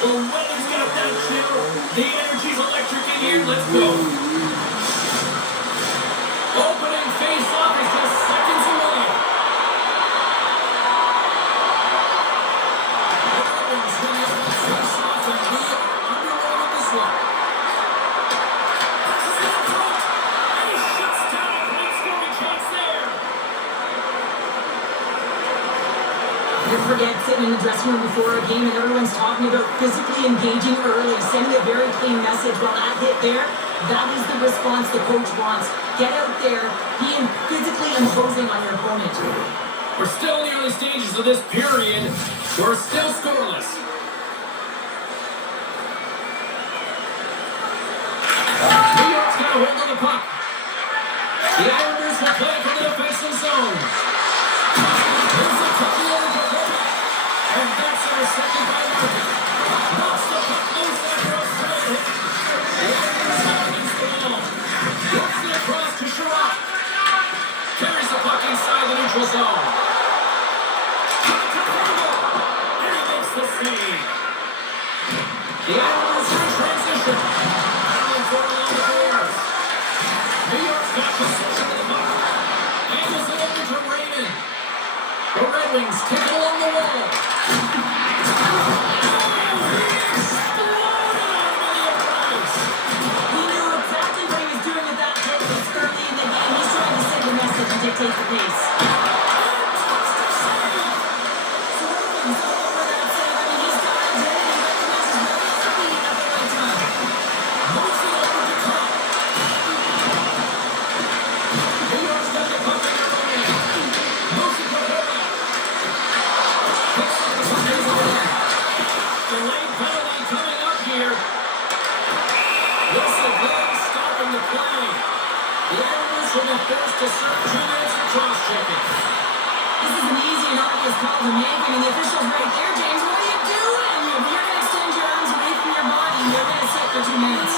Well, Welling's got that chill. The energy's electric in here. Let's go. Opening face-off is just seconds away. The Ravens win the opening face-off, and we are underway with this one. This is in front. And he shuts down a great scoring chance there. You forget sitting in the dressing room before a game and everyone's talking about physically engaging early, sending a very clean message. Well, that hit there, that is the response the coach wants. Get out there, being physically imposing on your opponent. We're still in the early stages of this period. We're still scoreless. New York's got a hold of the puck. The Islanders will play from the defensive zone. There's a puck over to Horvat. And that's intercepted by Martin. Knocks the puck loose after a straight hit. The Islanders have against the wall. Works it across to Shutout. Carries the puck inside the neutral zone. And he makes the save. The Islanders in transition. Allen for along the boards. New York's got possession of the puck. Angles it over to Raymond. The Red Wings take it along the wall. Dictate the pace. Sorokin's all over that save. I mean, he's got identity, recognizes where he's at the right time. Moves it over to Cobb. New York's got the puck in their own end. Moves it to Horvat. Picks up the puck in his own end. Delayed penalty coming up here. Whistle blows, stopping the play. The Islanders will be forced to serve 2 minutes of cross-checking. This is an easy and obvious call to make. I mean, the official's right there, James. What are you doing? You're going to extend your arms away from your body. You're going to sit for 2 minutes.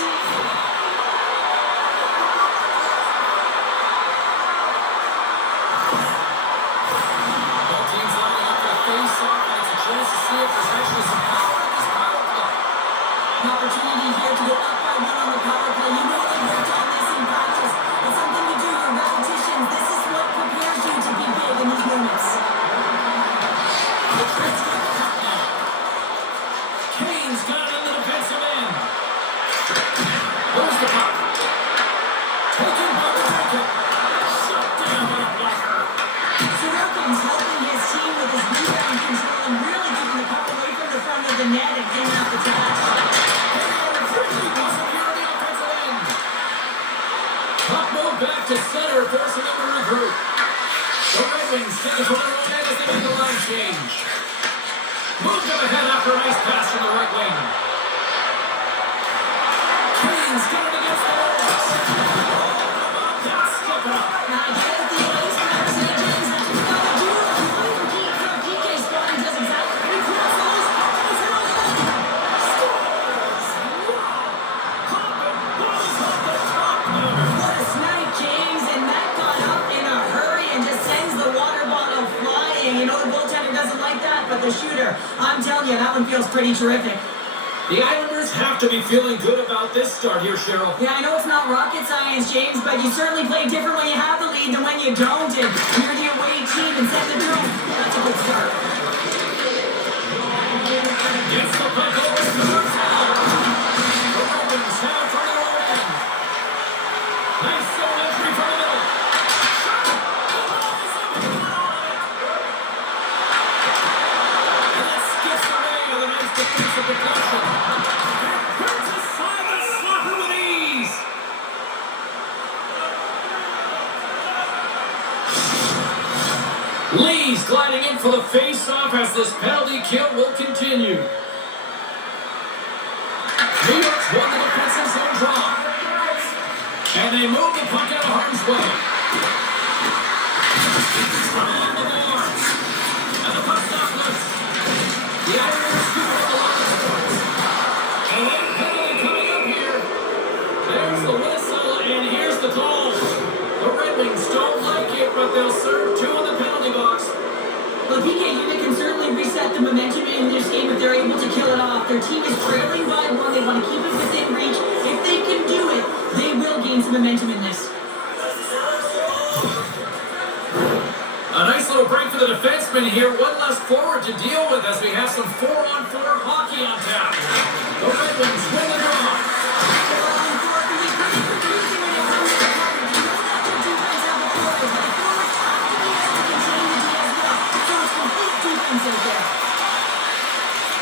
Both teams lining up for the face-off, and it's a chance to see if there's actually some power in this power play. An opportunity here to go up by 1 on the power play. You know they've worked on this in practice. It's something you do, your repetitions. This is what prepares you to be big in these moments. Kane's got it in the defensive end. Where's the puck? Taken by the breakout. Shut down by a blocker. Sorokin's helping his team with his rebound control and really keeping the puck away from the front of the net and getting out the trash. Puck moved back to center, forcing them to regroup. The Red Wings take it from their own end as they make the line change. Moved up ahead after a nice pass from the right wing. Kane's got it against the Wolves. That's step up. Now, get the ice back, St. James. That's what you got to do. If you want to compete for a PK spot, he does exactly what he crosses. It's all good. Scores! Wow! Hopping balls off the top corner. What a snipe, James. And that got up in a hurry and just sends the water bottle flying. You know the goaltender doesn't like that, but the shooter, I'm telling you, that one feels pretty terrific. The Islanders have to be feeling good about this start here, Cheryl. Yeah, I know it's not rocket science, James, but you certainly play different when you have the lead than when you don't. And you're the away team and set the tone. That's a good start. Gets the puck over to Barzal. The Ravens have it from their own end. Nice zone entry from the middle. Shot! The ball is up and on it. And that skips away with a nice defensive deflection. And hurts aside the slapper with ease. Lee's gliding in for the face-off as this penalty kill will continue. New York's won the defensive zone draw. And they move the puck out of harm's way. Along the boards. And the puck's not loose. The Islanders scoop up the line of scores. And a late penalty coming up here. There's the whistle, and here's the call. The Red Wings don't like it, but they'll serve 2 in the penalty box. Well, PK unit can certainly reset the momentum in this game if they're able to kill it off. Their team team is trailing by one. They want to keep it within reach. If they can do it, they will gain some momentum in this. A nice little break for the defenseman here. One less forward to deal with as we have some 4-on-4 hockey on tap. The Red Wings win the draw.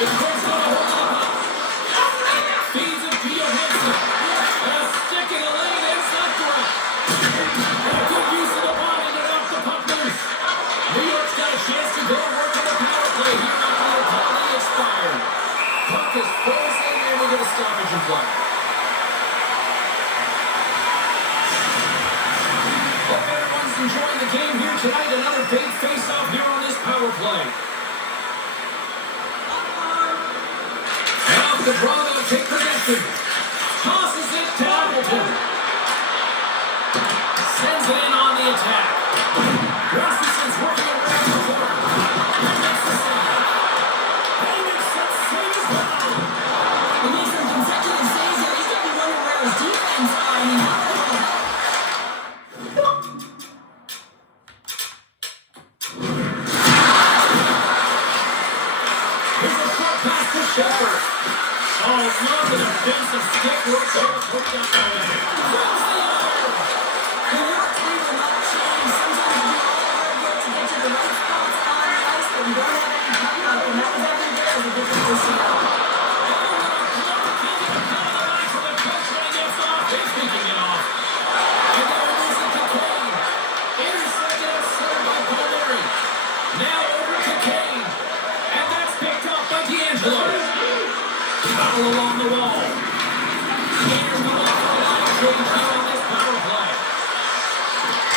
The Crooks got a hold of the puck. Feeds it to Johansson. And a stick in the lane inside throw. And a good use of the body to knock the puck loose. New York's got a chance to go work on the power play here after the penalty expired. Puck is frozen and we get a stoppage in play. Hope everyone's enjoying the game here tonight. Another big face-off here on this power play. The Bravo take possession. Tosses it to Hamilton. Sends it in on the attack. Rasmussen's working around the corner. And makes the save. And he makes that save as well. He makes some consecutive saves here. He's going to be wondering where his defense are. I mean, here's a short pass to Shepherd. Oh, love the defensive stick work there. Hooked up the way. Throws the iron. the work leave will not change. Sometimes you do all the hard work to get to the right spots on the ice, but you don't have any come up, and that was every bit of the difference this year. Foul along the wall. Skaters go off the line change here on this power play.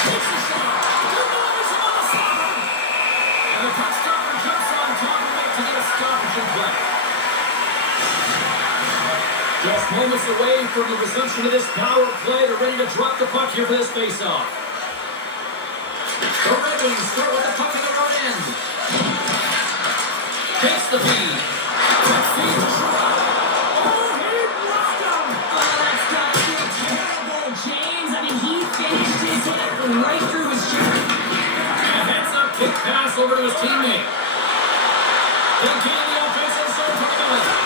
Takes a shot. Delivers him on the stopper. And the puck stopper jumps on top of it to get a stoppage in play. Just moments away from the resumption of this power play. They're ready to drop the puck here for this face-off. The Red Wings start with the puck in the right end. Takes the feed. That feed to Schwartz. Right through his shirt. And a heads-up kick pass over to his teammate. Then getting the offensive zone to the middle.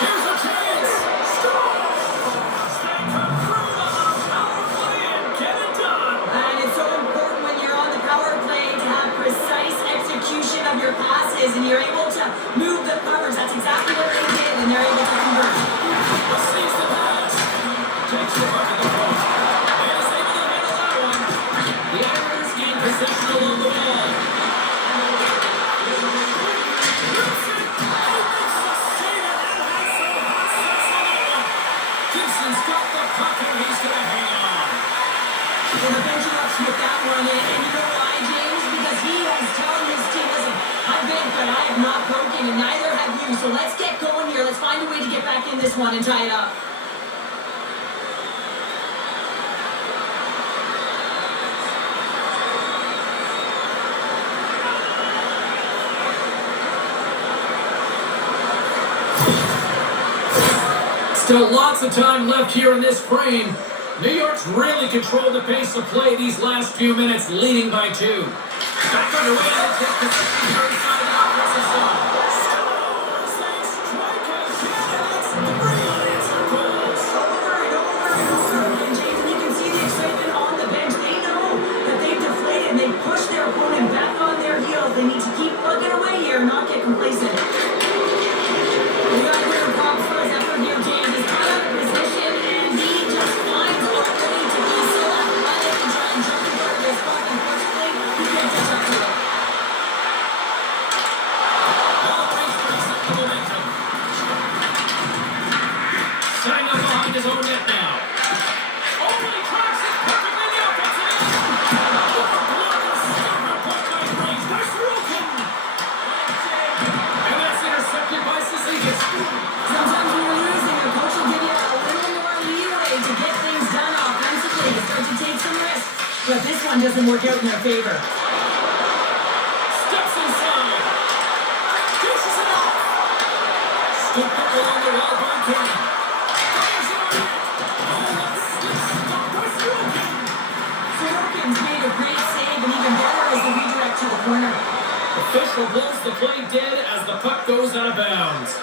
Here's a chance. Scores! They come through on the power play and get it done. And it's so important when you're on the power play to have precise execution of your passes, and you're able to move the covers. That's exactly what they did, and they're able to convert. Sees the pass. Takes the puck to the post. And is able to handle that one. The Islanders gain possession along the wall. Gibson's got the puck and he's going to hang on. Well, the bench ups with that one in, and you know why, James? Because he was telling his team, listen, I've been, but I have not broken, and neither have you. So let's get going here. Let's find a way to get back in this one and tie it up. Still lots of time left here in this frame. New York's really controlled the pace of play these last few minutes, leading by 2. Back underway to take possession here inside the offensive zone. Scores! They strike again! It's 3 unanswered goals. Over and over and over again, James, and you can see the excitement on the bench. They know that they've deflated and they've pushed their opponent back on their heels. They need to keep plugging away here and not get complacent. We got to give him props for his effort here, James. He's got out of position and he just finds a way to be so athletic and try and jump into this puck. Unfortunately, he can't catch up to it. Setting up behind his own net now. Oh, but he tracks it perfectly in the offensive end. Overblocked a stopper puck by Briggs by Sorokin. And that's intercepted by Cizikas. Sometimes when you're losing, a coach will give you a little more leeway to get things done offensively, to start to take some risks. But this one doesn't work out in their favor. Steps inside. Dishes it off. Scooped up along the wall. calls the play dead as the puck goes out of bounds.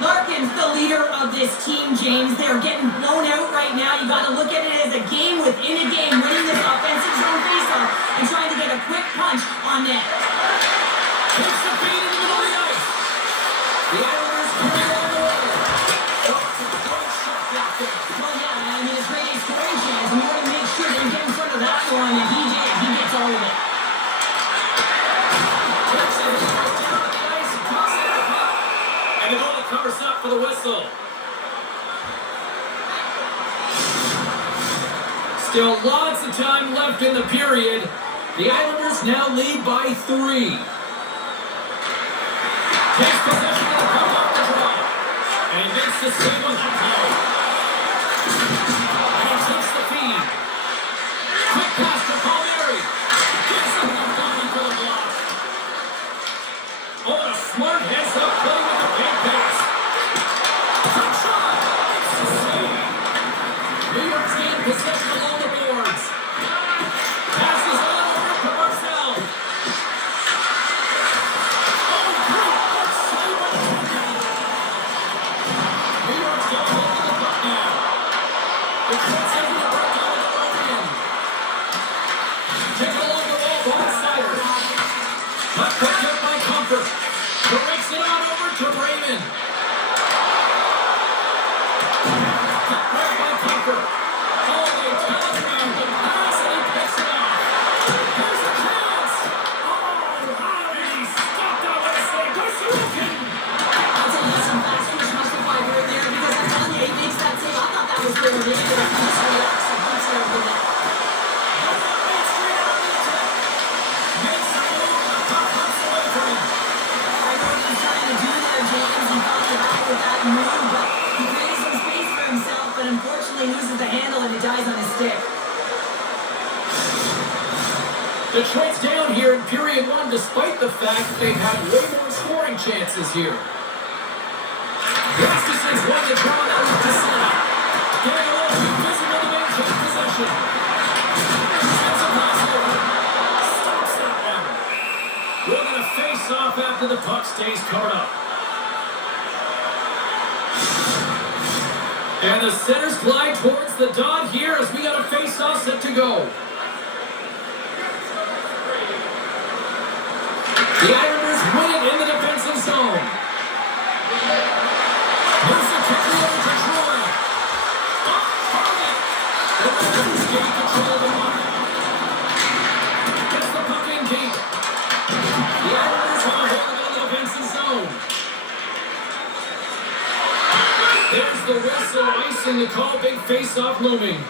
Larkin's the leader of this team, James. They're getting blown out right now. You got to look at it as a game within a game, winning this offensive zone faceoff and trying to get a quick punch on net. Takes the feed in the middle of the ice. The Islanders carry it on the way. Oh, it's a great shot back there. Well, yeah, I mean, it's great scoring chance, and you want to make sure that you get in front of that one, and he gets all of it. Takes it, he goes down the ice, and tosses the puck. And the goalie covers up for the whistle. Still lots of time left in the period. The Islanders now lead by 3. Takes possession of the puck off the draw. And he makes the save on that play. And he takes the feed. Quick pass to Palmieri. Gives him the body for the block. Oh, a smart heads-up play with the big pass. Quick shot. It's the save. New York's gained possession along the boards. Passes on over to Barzal. Oh, great. Let's save it. New York's got hold of the puck now. The Jets have the breakout of the open. Take a look at the wall, one-sider. Puck picked up by Comfort. Breaks it on over to Raymond. Puck right by Comfort. Oh, they telegraph the pass and he picks it off. Here's a chance. Oh, how did he stop that with a save? Go Sorokin. I'll tell you, some fast fish must have fired right there, because I'm telling you, he makes that save. I thought that was pretty good. He's relaxed, so he's there with it. Straight out of the attack. Makes the move. The puck comes away from him. I know what he's trying to do there, James. He found the back with that move, but he created some space for himself, but unfortunately loses the handle and it dies on his stick. Detroit's down here in period 1 despite the fact they've had way more scoring chances here. Rasmussen's won the draw now with Decisive. Getting a little too visible to maintain possession. Sends a pass over. Stops that one. We're going to face off after the puck stays covered up. And the centers glide towards the dot here as we got a face-off set to go. The Islanders win it in the defensive zone. Here's the kick over to Troy. Off target. The Islanders gain control of the puck. Gets the puck in deep. The Islanders want to hold it in the defensive zone. There's the whistle, icing the call, big face-off looming.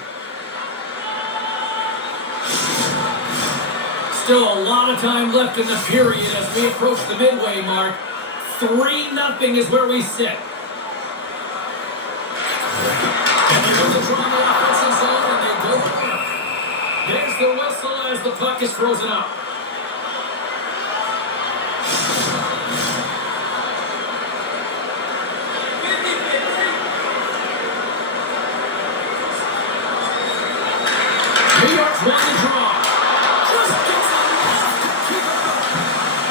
Still a lot of time left in the period as we approach the midway mark. 3-0 is where we sit. And they go to draw in the offensive zone and they go to work. There's the whistle as the puck is frozen up. New York's won the draw. Just gets enough to keep it up.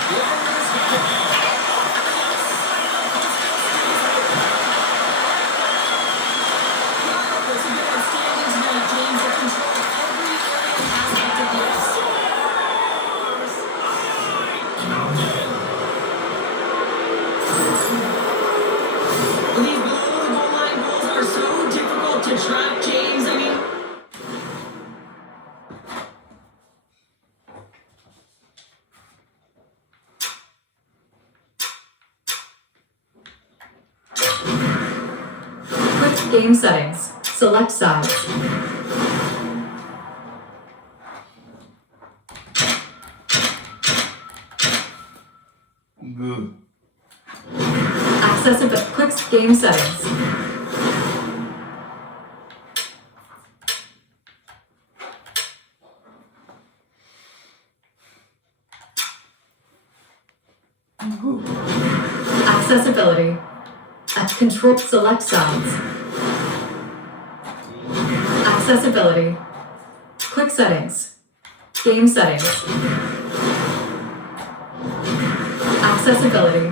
The Islanders have it now. It's a good outstanding tonight, James. They control every area aspect of the ice. These below-the-goal line goals are so difficult to track, James. I mean, Quick game settings. Select size. Good. Accessibility. Quick game settings. Good. Accessibility. At control. Select size. Accessibility. Quick settings. Game settings. Accessibility.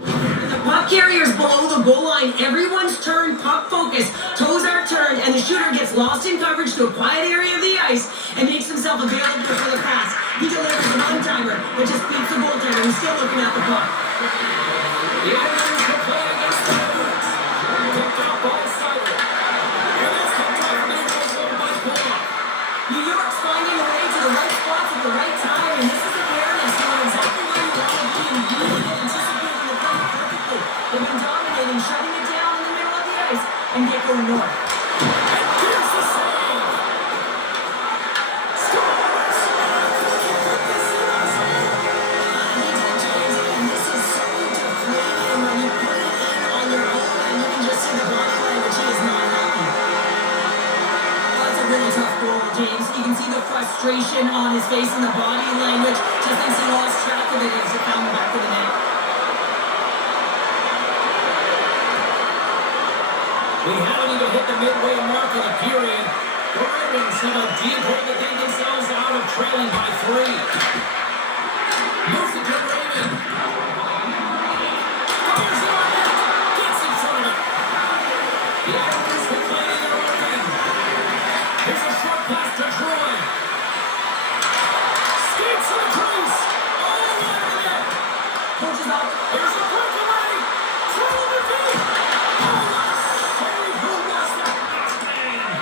The puck carrier's below the goal line. Everyone's turned, puck focus, toes are turned, and the shooter gets lost in coverage to a quiet area of the ice and makes himself available for the pass. He delivers an on-timer, but just beats the goaltender who's still looking at the puck. The Islanders will play against the Bruins. Picked out by Siler. And that's picked out from the neutral zone by Bullock. New York's finding a way to the right spots at the right time, and this is awareness knowing exactly where you want to be and really anticipating the play perfectly. They've been dominating, shutting it down in the middle of the ice, and get going north. And here's the save. Scores. And this is so deflating when you put it in on your own and you can just see the body language. He is not happy. That's a really tough goal, James. You can see the frustration on his face and the body language. Just thinks he lost track of it as it found the back of the net. We haven't even hit the midway mark of the period. The Red Wings have a deep hole to dig themselves out of trailing by 3. Moves it to Raymond. Fires it on net. Gets in front of it. The Islanders will play in their own end. Here's a short pass to Troy. Skates to the crease. All the way to the net. Coach is out. Here's a breakaway. Troy to beat. Oh, what a save. Who was that last man?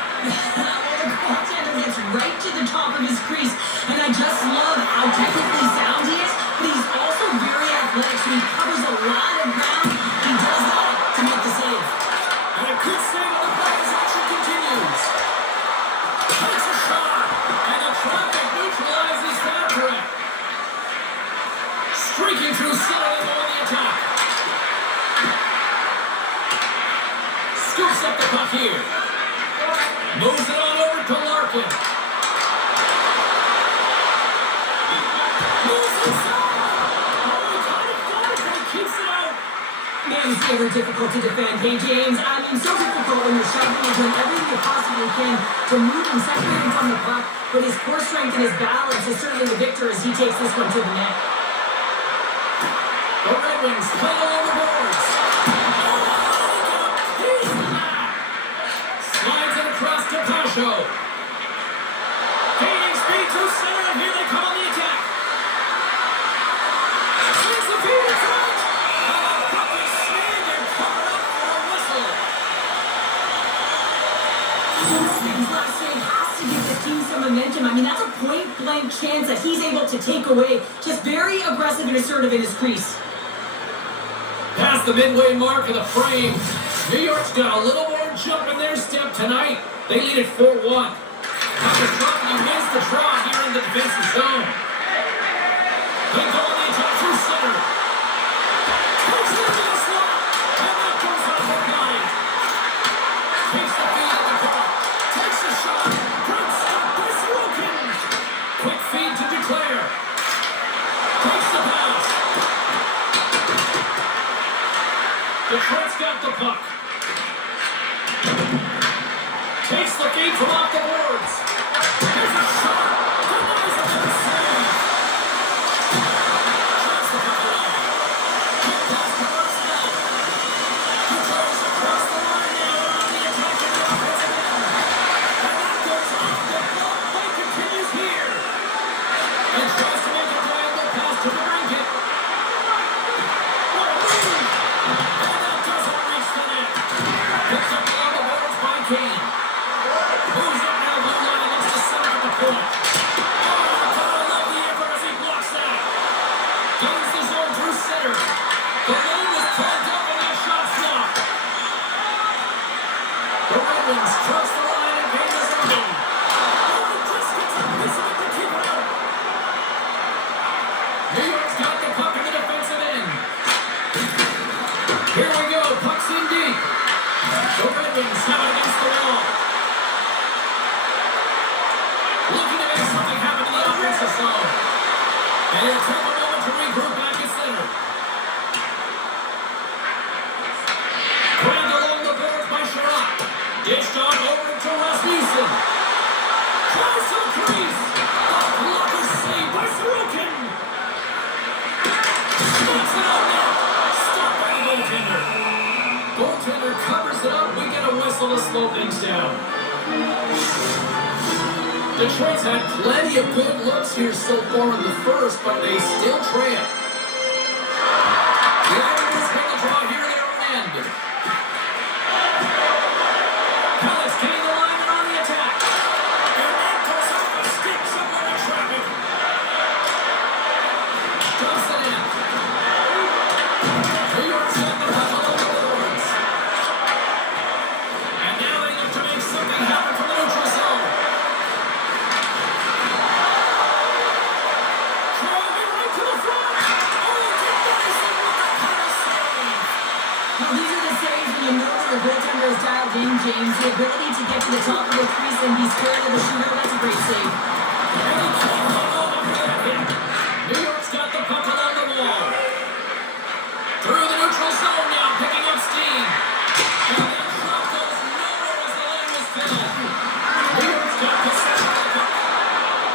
Well, the goaltender gets right to the top of his crease, and I just love how technically sound he is, but he's also very athletic, so he covers a lot of ground. He does that to make the save. And a good save on the play as action continues. Takes a shot, and the traffic neutralizes that threat. Streaking through center to go on the attack. Scoops up the puck here. Moves it on over to Larkin. Moves inside. Oh, he kind of got it, but he keeps it out. Man, it's never difficult to defend. Hey, James, I mean, so difficult when you're shoving and doing everything you possibly can to move and separate him from the puck, but his core strength and his balance is certainly the victor as he takes this one to the net. The Red Wings play along the boards. He's the man. Slides it across to Pasho. Gaining speed to center, and here they come on the attack. Here's the feed in front. And a puck is snagged and covered up for a whistle. His last save has to give the team some momentum. I mean, that's a point-blank chance that he's able to take away. Just very aggressive and assertive in his crease. Past the midway mark of the frame, New York's got a little more jump in their step tonight. They lead at 4-1. Puck is dropped and he wins the draw here in the defensive zone. They go on the attack through center. Takes it into the slot, and that goes off the line. Takes the feed at the puck. Takes the shot. Great stop by Sorokin. Quick feed to Declare. Takes the pass. Detroit's got the puck. Takes the feed from off the boards. There's a shot. Denies it to the save. Tries the puck around. Quick pass to Barzal. He tries across the line now on the attack at the offensive end. And that goes off the block. Play continues here. And tries to make a diagonal pass to the Brinket. What a move. And that doesn't reach the net. Picks up on the boards by Kane. Moves up now, blue line against the center of the point. Oh, I love the effort as he blocks that. Gains the zone through center. The lane was plugged up and that shot's blocked. The Red Wings cross the line and gain the zone. Oh, the disc gets a piece of it to keep it out. New York's got the puck in the defensive end. Here we go, puck's in deep. The Red Wings have it against the wall. Looking to make something happen in the offensive zone. And it'll take a moment to regroup back at center. Grabbed along the boards by Sherratt. Dished on over to Rasmussen. Tries to the crease. The block is saved by Sorokin. down. Detroit's had plenty of good looks here so far in the first, but they still trail. The Islanders win the draw here in their own end. Pellets getting the lineman on the attack. And that goes off the stick somewhere in traffic. Dumps it in. New York's got the puck along the boards. And now they look to make something happen from the neutral zone. Driving right to the front. Oh, Dyson with a power save. Now, these are the saves when you know that your goaltender is dialed in, James. The ability to get to the top of the crease and be scared of the shooter, that's a great save. And he can't hold on to that hit. New York's got the puck along the wall. Through the neutral zone now, picking up steam. And that shot goes nowhere as the lane was filled. New York's got possession of the puck.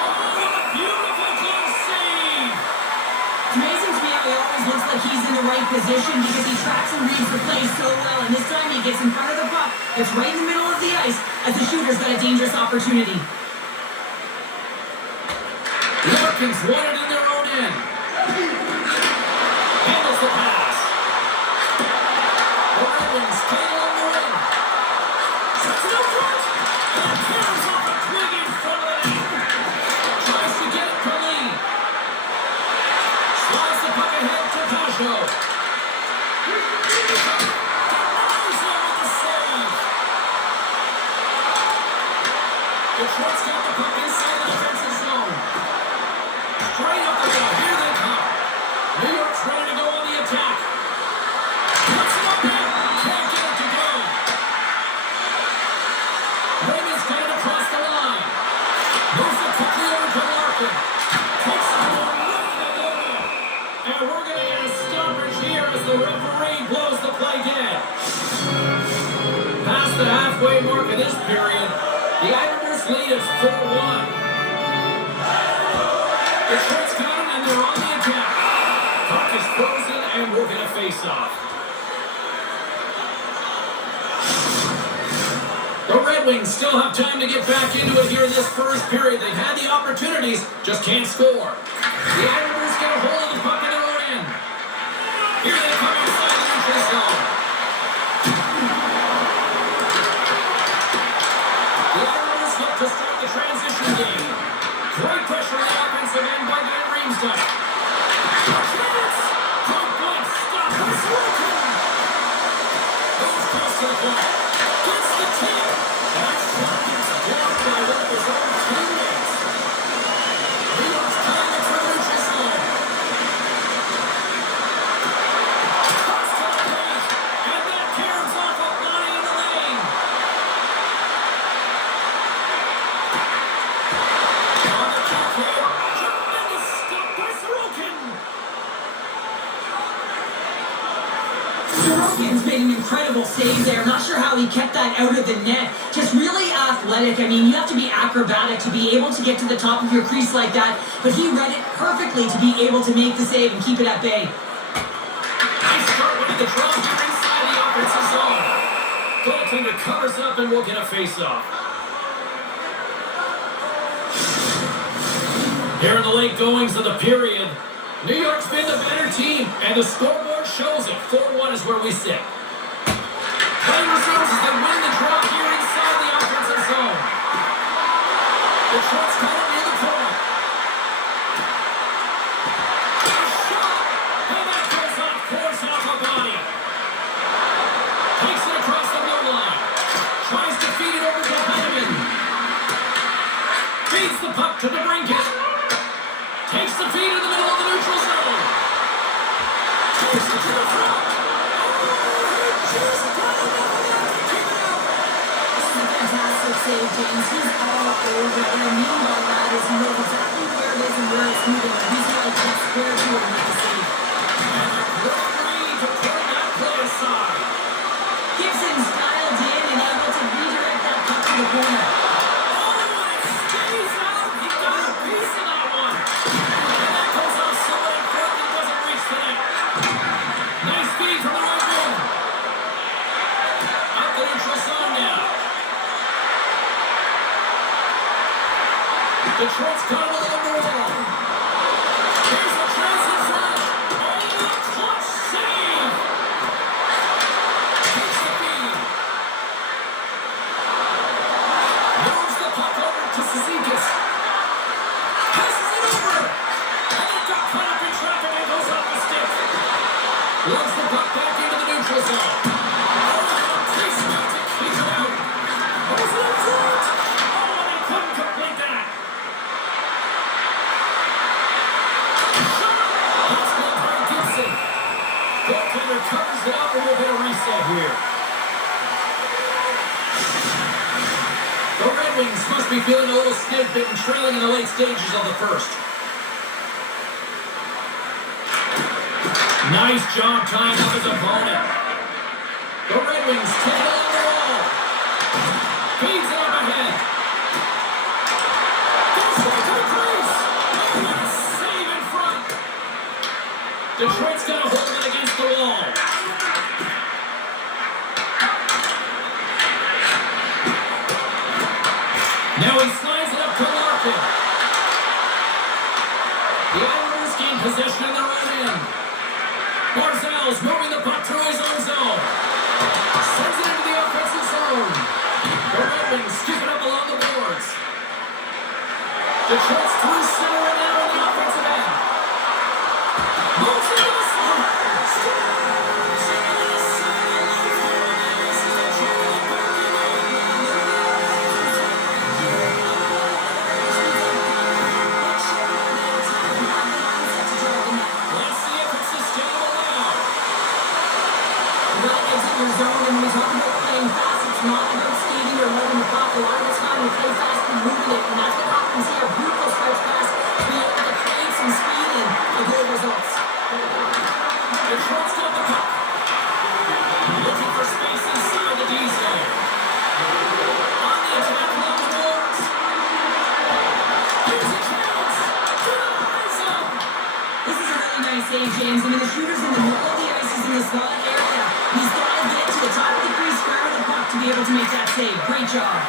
Oh, what a beautiful close save! It's amazing to me how he always looks like he's in the right position because he tracks and reads the play so well. And this time he gets in front of the puck. It's right in the middle of the ice as the shooter's got a dangerous opportunity. The Americans won it in their own end. Handles the pass. The Red Wings play along the wing. Sets it up front. And carries off a twig in front of the net. Tries to get it for Lee. Slides the puck ahead to Pajot. Denies him with the save. Detroit's got the puck inside the defensive zone. Straight up the wall. Here they come. New York's ready to go on the attack. Puts it up there. Can't get it to go. Raymond's got it across the line. Moves it quickly over to Larkin. Takes it over right to the goal. And we're going to get a stoppage here as the referee blows the play dead. Past the halfway mark of this period, the Islanders lead is 4-1. Detroit's got it and they're on the attack. Puck is frozen and we're going to face off. The Red Wings still have time to get back into it here in this first period. They've had the opportunities, just can't score. The Islanders get a hold of the puck in their own end. Here they come inside the neutral zone. The Islanders look to start the transition game. Great pressure on the offensive end by Dan Reemsdyk. Chance! Good point, stop by Sorokin! Goes close to the goal. Gets the tip! That shot gets blocked by one of his own teammates. New York's tying it for the neutral zone. Cross to the paint, and that carries off a body in the lane. On the backhand, tremendous stop by Sorokin. Sorokin's made an incredible save there. I'm not sure how he kept that out of the net. Just really athletic. I mean, you have to be acrobatic to be able to get to the top of your crease like that. But he read it perfectly to be able to make the save and keep it at bay. Nice start winning the draw here inside the offensive zone. Goaltender covers up and we'll get a face-off. Here in the late goings of the period, New York's been the better team, and the scoreboard shows it. 4-1 is where we sit. Play resumes as they win the draw here inside the offensive zone. Detroit's got it near the point. A shot! And that goes off course off a body. Takes it across the blue line. Tries to feed it over to Heineman. Feeds the puck to the brinket. Takes the feed in the middle of the neutral zone. Takes it to the front. Oh, he just got enough of that to keep it out. This is a fantastic save, James. He's all over. What I mean by that is he knows exactly where it is and where it's moving. He's like that square to it and make the save. And a referee to turn that play aside. Gibson's dialed in and able to redirect that puck to the corner. Oh, it stays out. He got a piece of that one. And that goes off someone in front and doesn't reach the net. Nice feed from the right wing. Out the neutral zone now. Detroit's got him along the wall. Here's the chance in front. Oh, clutch save. Takes the feed. Moves the puck over to Cizikas. Passes it over. And it got caught up in traffic and goes off the stick. Loves the puck back into the neutral zone. Oh, he's about to keep it out. Oh, it's in front. Oh, and they couldn't complete that. That's blocked by Gibson. Goaltender covers it up and we'll get a reset here. The Red Wings must be feeling a little stiff-bitten, trailing in the late stages of the first. Nice job tying up his opponent. The Red Wings take it along the wall. Feeds it up ahead. Goes right to the crease. Oh, what a save in front. Detroit's got a hold of it against the wall. Now he slides it up to Larkin. The Islanders gain possession in the right end. Barzal's moving the puck through his own zone. Sends it into the offensive zone. The Red Wings scoop it up along the boards. Detroit's through center and now in the offensive end. Moves into the slot. Let's see if it's sustainable now. Well, it's in your zone, and when we talk about playing fast, it's not about skating or holding the puck. A lot of the time we play fast and moving it, and that's what happens here. Beautiful stretch pass to be able to create some speed and a goal results. Detroit's got the puck. Looking for space inside the D zone. On the attack along the boards. Here's a chance. Finaliza. This is a really nice save, James. I mean, the shooter's in the middle of the ice, is in the slot area. He's got to get to the top of the crease, grab the puck to be able to make that save. Great job.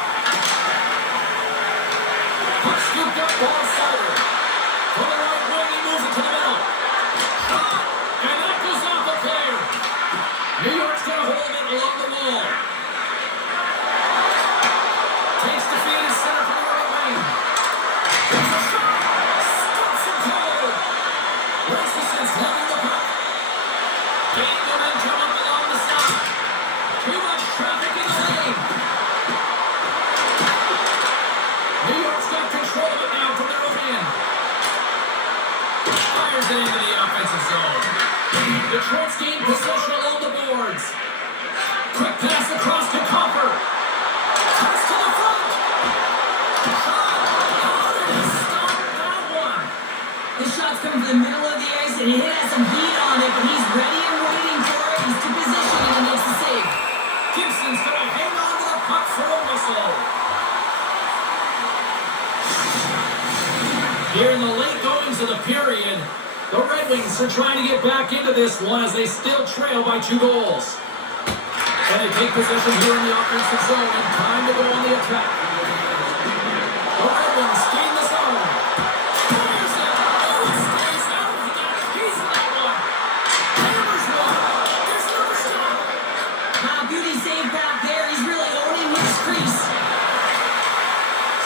Puck scooped up, ball forward. From the right wing, he moves it to the middle. Shot, and that goes off the player. New York's got a hold of it along the wall. Takes the feed and center from the right wing. There's a shot. Stops it cold. Rasmussen's loving the puck. Gaining momentum up along the side. Too much traffic in the lane. New York's got control of it now from their own end. Fires it into the offensive zone. Detroit's gained possession along the boards. Quick pass across to Copper. Pass to the front. Shot. Oh, they stopped that one. The shot's coming from the middle of the ice, and it has some heat on it, but he's ready and waiting for it. He's to position, and he makes the save. Gibson's going to hang on to the puck for a whistle. Here in the late goings of the period, the Red Wings are trying to get back into this one as they still trail by 2 goals. And they take possession here in the offensive zone and time to go on the attack. The Red Wings gain the zone. Fires it. Oh, it stays out. He got a piece of that one. Hammers one. There's another stop. Beauty save back there. He's really owning his crease.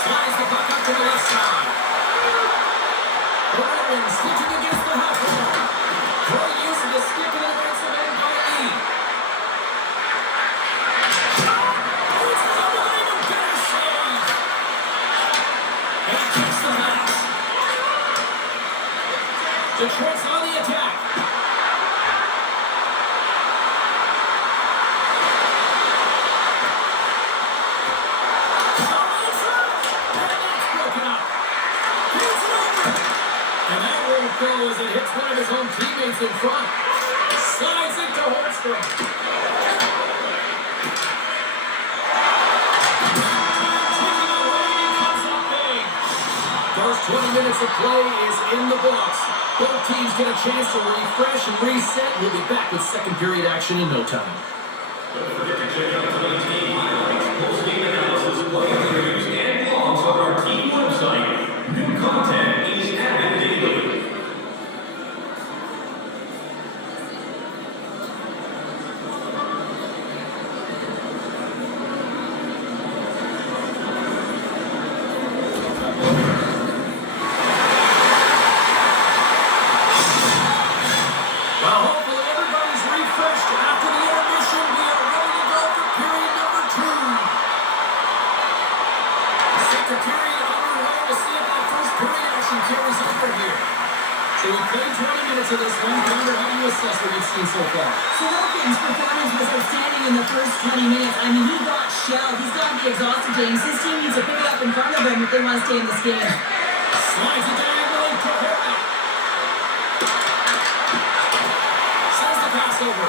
Slides the puck up to the left side. The Red Wings sticking against the half wall. Great use of the stick in the defensive end by Lee. Shot! Oh, it's another even better save. And he kicks the pass. Detroit's on the attack. Shot in front. And that's broken up. Here's it over. And that won't go as it hits one of his own teammates in front. Slides into Holmstrom. Taking away, he comes up big. First 20 minutes of play is in the books. Both teams get a chance to refresh and reset. We'll be back with second period action in no time. Don't forget to check out today's team highlights, post-game analysis, player reviews, and blogs on our team website, to this one. Wonder how you assess what you've seen so far. Sorokin's performance was outstanding in the first 20 minutes. I mean, he got shelled. He's got to be exhausted, James. His team needs to pick it up in front of him if they want to stay in this game. Slides it diagonally to Horvat. Sends the pass over.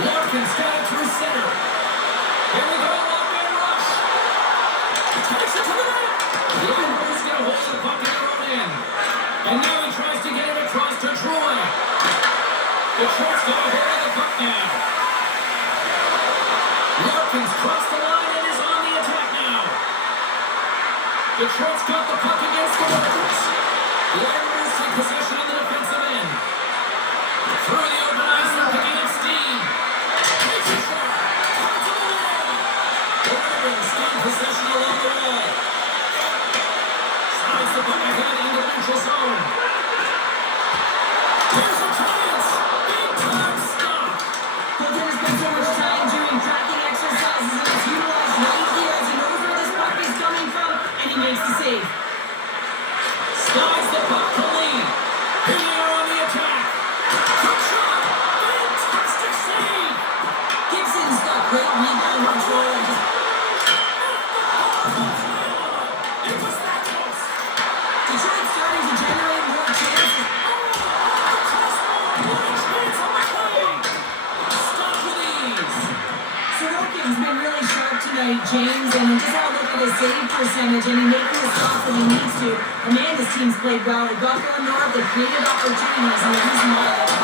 Larkin's got it through center. Here we go, one-man rush. Takes it to the net. The Islanders get a hold of the puck in their own end. And now he tries to get it across to Troy. Detroit's got a hold of the puck now. Larkin's crossed the line and is on the attack now. Detroit's got the puck against the Reuters. The Islanders take possession on the defensive end. Through the open ice, they're picking up steam. Takes a shot. Out to the wall. The Ravens gain possession along the wall. Slides the puck ahead into the neutral zone. There's a chance. Big time stop. Goaltender spent so much time doing tracking exercises and it's utilized right here as he knows where this puck is coming from, and he makes the save. Slides the puck to Lee. Here they are on the attack. Quick shot. Fantastic save. Gibson's got great rebound control and just It was that close. Detroit starting to generate more chances. What a chance on the play. Stop with ease. Sorokin's been really sharp tonight, James, and just have a look at his save percentage, and he's making the stops when he needs to. Amanda's team's played well. They got going north, they created opportunities, and the reason why they got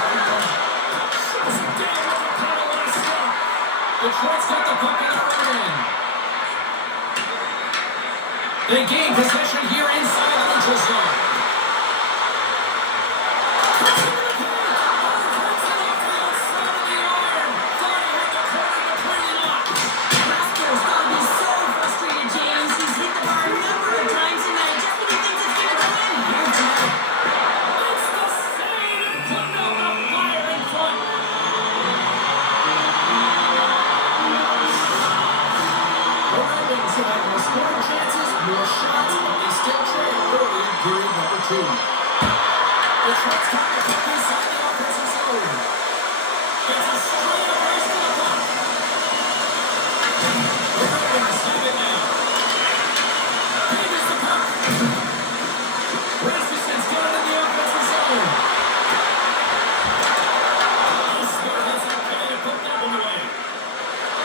Shuts it down with a paddle and a stop. Detroit's got the puck in their own end. They gain possession here inside the neutral zone. Rascal's got to be so frustrated, James. He's hit the bar a number of times tonight just when he thinks it's going to go in. Here's Jack. It's the save and putting out the fire in front. The Ravens have had more scoring chances, more shots, but they still trail early in period number 2. Detroit's got the puck inside the offensive zone. It's a straight up race to the puck. The Ravens have it now. Davis the puck. Rasmussen's got it in the offensive zone. Oscar has a play to put that one away.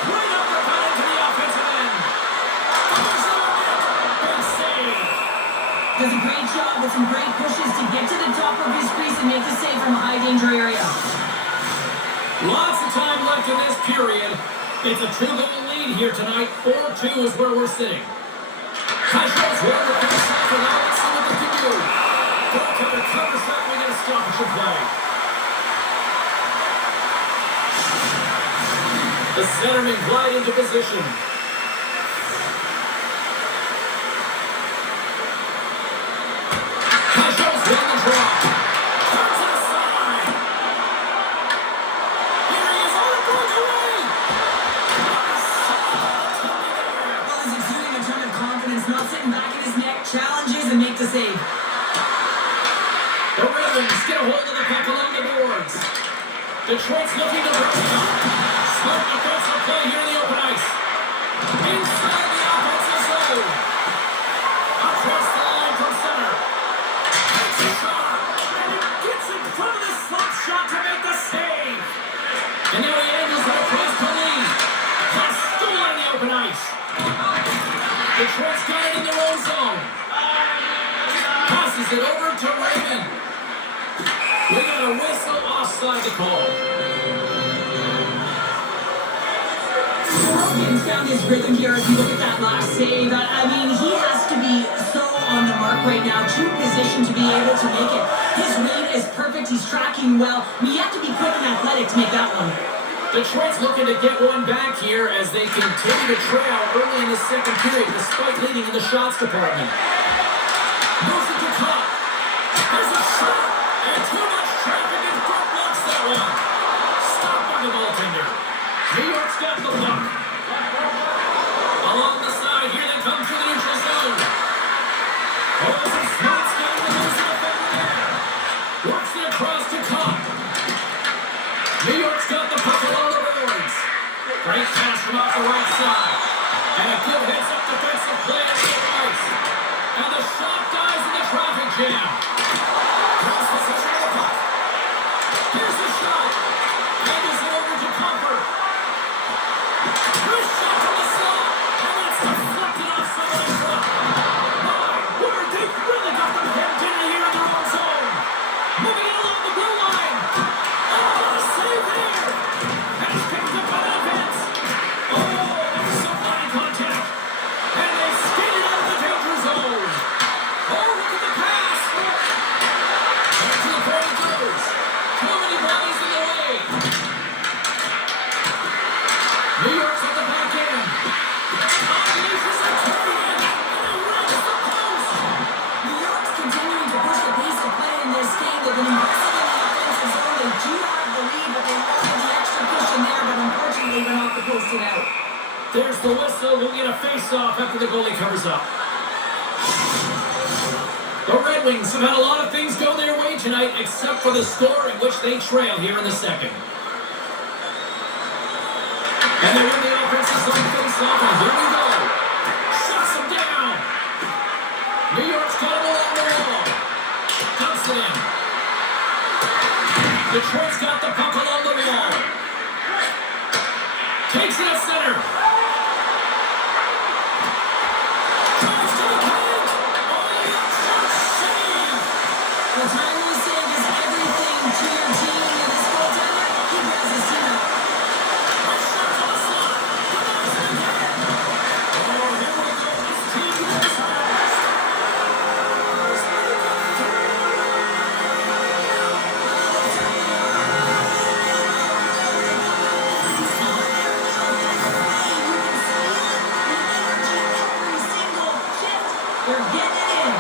Right up the cut into the offensive end. Fires it on net. Big save. Does a great job with some great pushes to get to the top of his crease and make the save from a high danger area. Lots of time left in this period. It's a 2-goal lead here tonight. 4-2 is where we're sitting. Kajos will the pass off and now let's see what they can do. Goaltender covers that. We get a stoppage of play. The centermen glide into position. Kajos will the draw. Turns it aside. Here he is. Oh, it broke away. Well, he's exuding a ton of confidence, not sitting back in his neck, challenges and make the save. The Ravens get a hold of the puck along the boards. Detroit's looking to break it up. Smart defensive play here in the open ice. Inside the offensive zone. Across the line from center. Takes a shot. And it gets in front of the slot shot to make the save. And now he angles it across the lead. Pass stolen in the open ice. Detroit's got it in their own zone. Passes it over to Raymond. We got a whistle offside the call. Sorokin's found his rhythm here if you look at that last save. I mean, he has to be so on the mark right now, true position to be able to make it. His read is perfect, he's tracking well. I mean, you have to be quick and athletic to make that one. Detroit's looking to get one back here as they continue to trail early in the second period despite leading in the shots department. Moves it to top. There's a shot, and too much traffic in front blocks that one. Stopped by the goaltender. New York's got the puck. Along the side, here they come through the neutral zone. Oh, some smarts down the loose of the defender there. Works it across the right side. And a good heads-up defensive play on the ice. And the shot dies in the traffic jam. Cross possession of the puck. Here's the shot. And is it over to Comfort. Good shot from the slot. And that's deflected off somebody's truck. My word, they've really got them hemmed in here in their own zone. Moving it along the blue line. Oh, a save there. And it's picked up by offense. Oh, there's some body contact. And they skated out of the danger zone. Oh, look at the pass. Back to the point it goes. Too many bodies in the way. New York's at the back end. Unleashes a turn. And it rings the post. New York's continuing to push the pace of play in this game. They've been impressive in the offensive zone. They do have the lead, but they wanted the extra push in there, but unfortunately went off the post and out. There's the whistle. We'll get a face-off after the goalie covers up. The Red Wings have had a lot of things go their way tonight, except for the score in which they trail here in the second. And they win the offensive zone face-off, and here we go. Shuts them down. New York's got him along the wall. Dumps it in. Detroit's got the puck along the wall. Takes it at center. Drives to the cage. Oh, shot save. The time you save is everything to your team, and this goaltender, he grabs his team out. A shot to the slot. Denies it again. Oh, here we go. This team goes home. They're getting it in.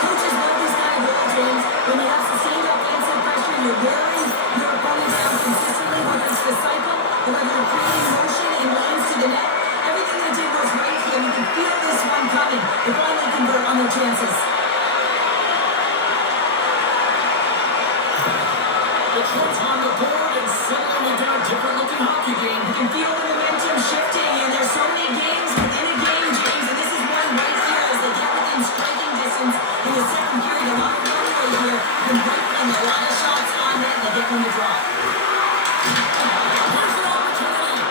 Coaches love this kind of goal, James. When you have sustained offensive pressure, you're wearing your opponent down consistently, whether it's the cycle or whether you're creating motion and lanes to the net. Everything they did was right here. You can feel this one coming. They finally convert on their chances. Detroit's on the board and suddenly we've got a different looking hockey game. You can feel the momentum shifting, and there's so many games within a game, James, and this is one right here as they get within striking distance in the second period. A lot of runway here. Been rifling a lot of shots on net, and they get one to drop. Here's an opportunity.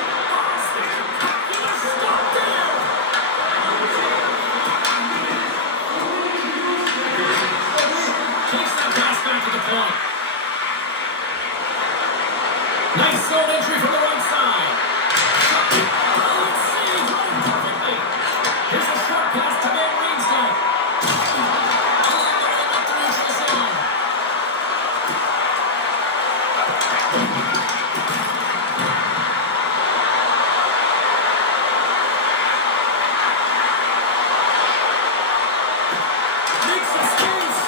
Spectacular stop there. Takes that pass back to the point. Nice zone entry from the right side. Oh, it's saved running perfectly. Here's a short pass to Van Riemsdyk. Along the way up the neutral zone. Makes some space.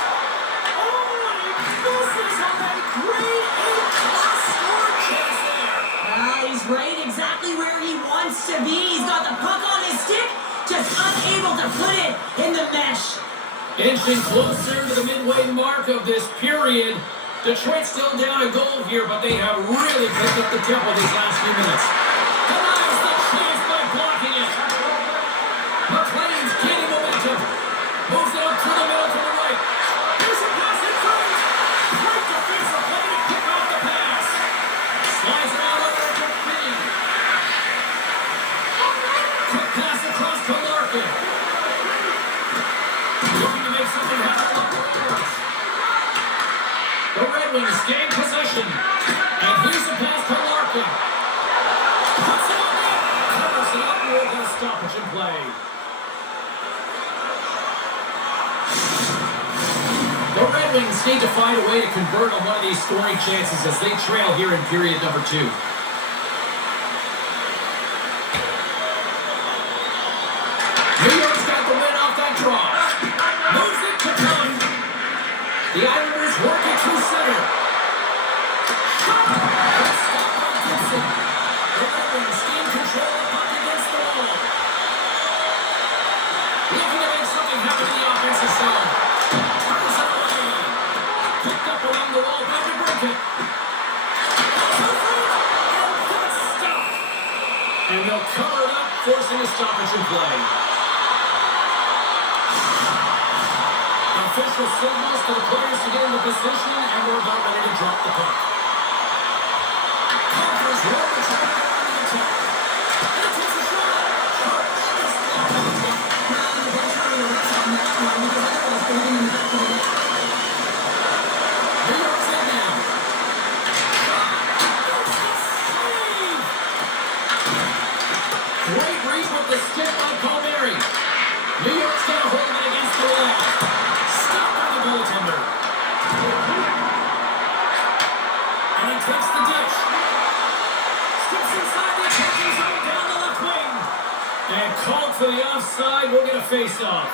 Oh, and he misses on that great A-class score chance there. Well, he's right exactly where he wants to be. He's got the puck on his stick, just unable to put it in the mesh. Inching closer to the midway mark of this period. Detroit's still down a goal here, but they have really picked up the tempo these last few minutes. Denies the chance by blocking it. McLean's gaining momentum. Moves it up to the middle to the right. Here's a pass in front. Great defensive play to pick off the pass. Slides it out over to Finney. Quick pass across to Larkin. Looking to make something happen on the Reuters. The Red Wings gain possession. And here's the pass to Larkin. Puts it on in. Covers it up with a stoppage in play. The Red Wings need to find a way to convert on one of these scoring chances as they trail here in period number 2. New York's got the win off that draw. Moves it to Calum. The Islanders work it through center. Shot! It's stopped by Gibson. The Red Wings gain control of the puck against the wall. Looking to make something happen in the offensive zone. Turns it away. Picked up along the wall by DeBrincat. And they'll cover it up, forcing a stoppage in play. Official signals to the players to get into position, and we're about ready to drop the puck. Conquers one to try to go on the attack. And it takes a shot. New York's in now. Great reach with the stick by Palmieri. New York's going to hold it against the wall. Stopped by the goaltender. And he takes the dish. Steps inside the attacking zone down the left wing. And called for the offside. We'll get a face-off.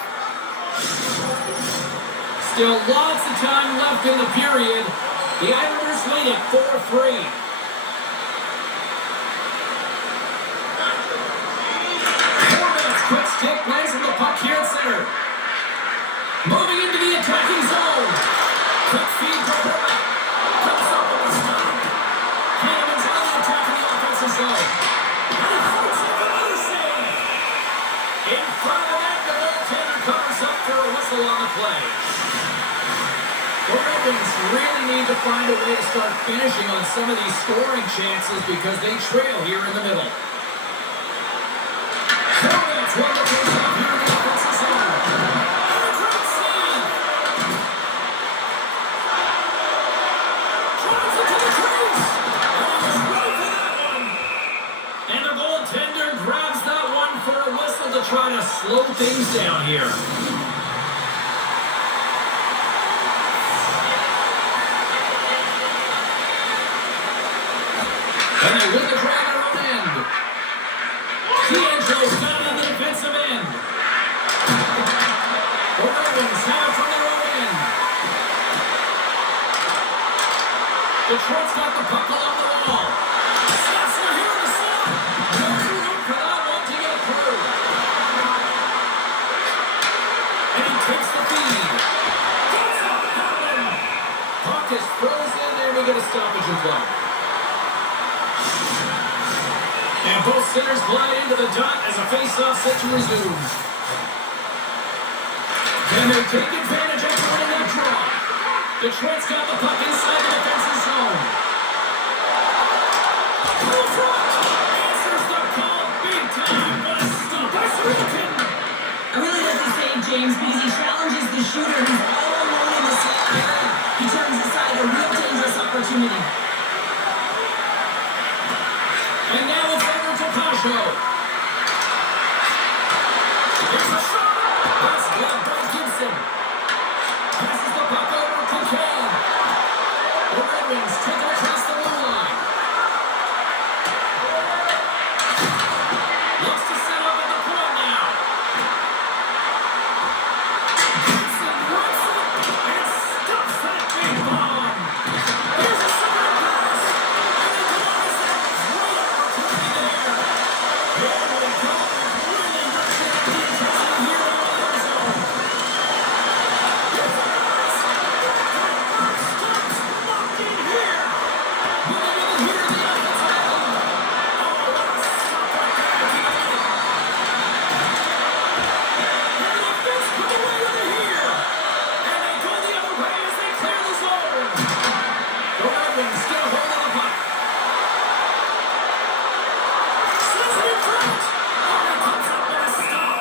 Still lots of time left in the period. The Islanders lead it 4-3. Horvat's quick stick plays in the puck here at center. Moving into the attacking zone. Quick feed to Horvat. Comes up with a stop. Hanneman's on the attack in the offensive zone. And he fights up another save. In front of the net, the goaltender covers up for a whistle on the play. The Red Wings really need to find a way to start finishing on some of these scoring chances because they trail here in the middle. Horvat's won the face-off here in the offensive zone. And a great save! Drives it to the crease! And he was ready for that one! And the goaltender grabs that one for a whistle to try to slow things down here. And they win the draw at their own end. D'Angelo's got it in the defensive end. The Red Wings have it from their own end. Detroit's got the puck along the wall. Sassler here in the slot. No room for that one to get through. And he takes the feed. Gets off that one. Puck is frozen, and we get a stoppage in play. And both centers glide into the dot as a face-off set to resume. And they take advantage of winning that draw. Detroit's got the puck inside the defensive zone. Pull front! Answers the call big time. What a stop by Sorokin! I really like this save, James, because he challenges the shooter who's all alone in the slot area. He turns aside a real dangerous opportunity. And now it's over to Pasho. There's a shot. That's blocked by Gibson. Passes the puck over to Kane. The Red Wings take it across the blue line. Looks to set up at the point now. Gibson runs it and stops that big bomb. Here's a second pass. And the Columbus has great opportunity there. Here we go. Really rushing up the intensity here in the other zone. Here's a pass. Stops. Locked in here. Moving in here in the offensive zone. Oh, what a stop right there. And the offense put away with it here. And they go the other way as they clear the zone. The Red Wings get a hold of the puck. Sends it in front. Oh, it comes up with a stop.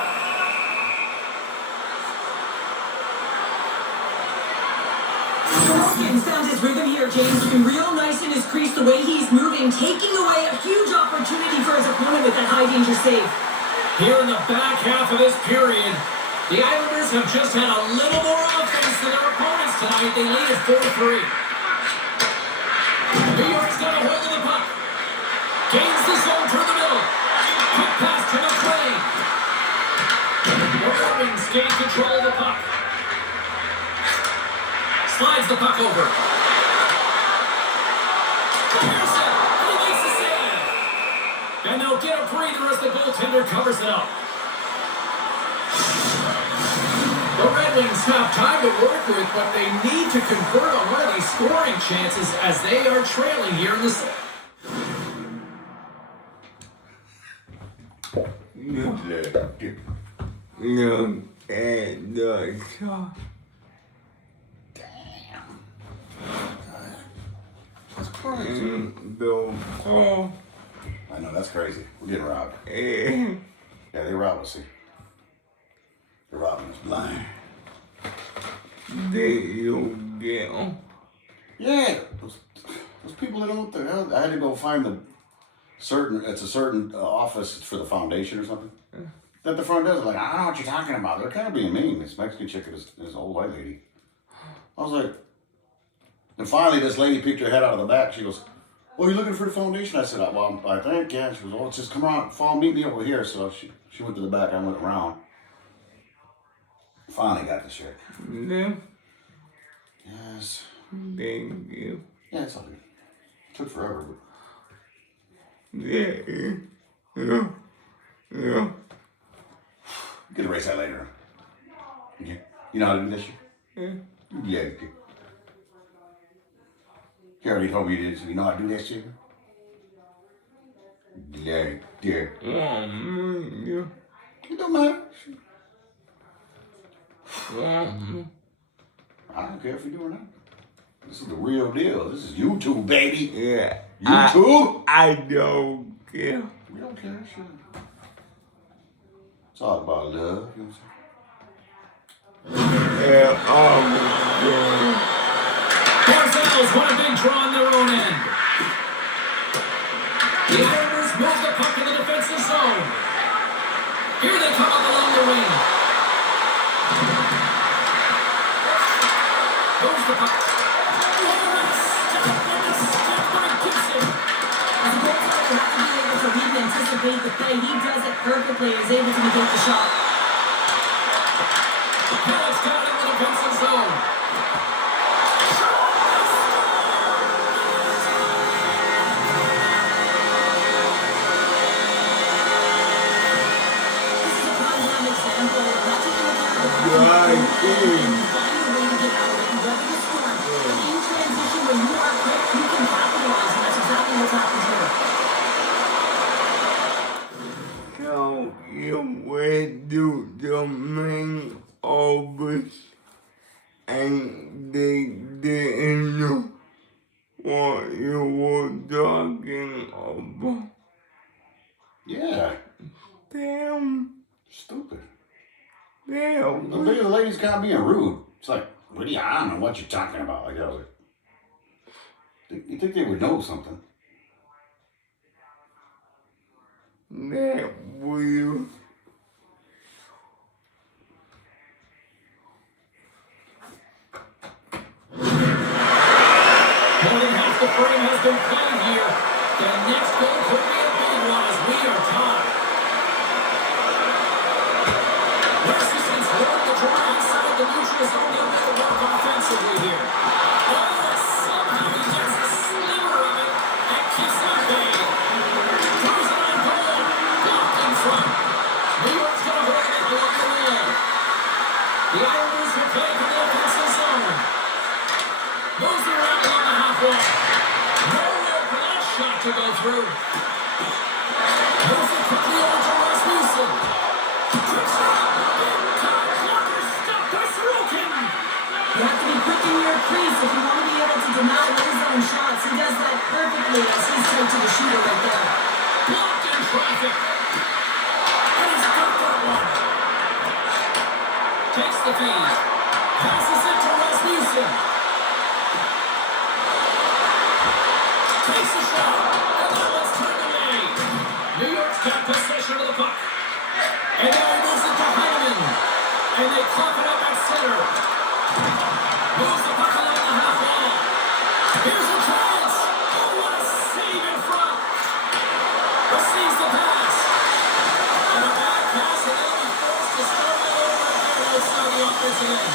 Sorokin found his rhythm here, James. Been real nice in his crease, the way he's moving, taking away a huge opportunity for his opponent with that high-danger save. Here in the back half of this period, the Islanders have just had a little more offense than their opponents tonight. They lead at 4-3. New York's got a hold of the puck. Gains the zone through the middle. Quick pass to McLean. The Red Wings gain control of the puck. Slides the puck over. Pearson, and he makes the save. And they'll get a breather as the goaltender covers it up. The Red Wings have time to work with, but they need to convert on one of these scoring chances as they are trailing here in the... Look at the shot. Damn. That's crazy. The ball. I know, that's crazy. We're getting robbed. Yeah, Yeah, they robbed us, see. They're robbing us blind. did you get them? Yeah, those people that know what the hell. I had to go find it's a certain office for the foundation or something. That the front desk, like, I don't know what you're talking about. They're kind of being mean. This Mexican chick and this old white lady. I was like, and finally this lady peeked her head out of the back. She goes, "Oh, you're looking for the foundation?" I said, "Well, I think, yeah." She goes, "Oh, just come around, meet me over here." So she went to the back, I went around. Finally got the shit. Yeah, Yes. thank you. Yeah, it's all good. Took forever, but Yeah. you can erase that later. Okay. You know how to do this shit? Yeah. Yeah, you can. You already told me you did, so you know how to do that shit? Yeah. Yeah. It don't matter. Yeah. I don't care if you do or not. This is the real deal. This is YouTube, baby. Yeah. YouTube? I don't care. We don't care, shit. It's all about love, you know what I'm saying? Yeah, Barzal's won a big draw on their own end. The Islanders move the puck in the defensive zone. Here they come up along the wing. Goes the puck. Step by Gibson. As a goaltender, you have to be able to read and anticipate the play. He does it perfectly. Is able to negate the shot. Pellet's got it in the defensive zone. This is a prime example of not taking advantage of the Right. and finding a way to get out of it and weather the storm. But in transition, when you are quick, you can capitalize, and that's exactly what's happened here. So you went to the main office and they didn't know what you were talking about. Yeah. Damn. Stupid. Damn. The video, the lady's kind of being rude. It's like, I don't know what you're talking about. Like, I was like, you think they would know something? That will. More than half the frame has been played here. The next goal could be a big one as we are tied. Rasmussen's won the draw inside the neutral zone. They'll make it work offensively here. Oh, somehow he gets a sliver of it and keeps it at bay. Throws it on goal. Blocked in front. New York's going to hold it along the wall. The Islanders will play from the offensive zone. Moves it around along the half wall. Nowhere for that shot to go through. Moves it quickly over to Rasmussen. Quick shot. Big time blocker stopped by Sorokin. You have to be quick in your crease if you want to be able to deny his own shots. He does that perfectly as he's tight to the shooter right there. Blocked in traffic. And he's got that one. Takes the feed. Passes it to Rasmussen. Takes the shot. And that one's turned away. New York's got possession of the puck. And now he moves it to Hyman. And they clock it up at center. Moves the puck along the half wall. Here's a chance. Oh, what a save in front. Receives the pass. And a bad pass, and they'll be forced to start it over again outside the offensive end.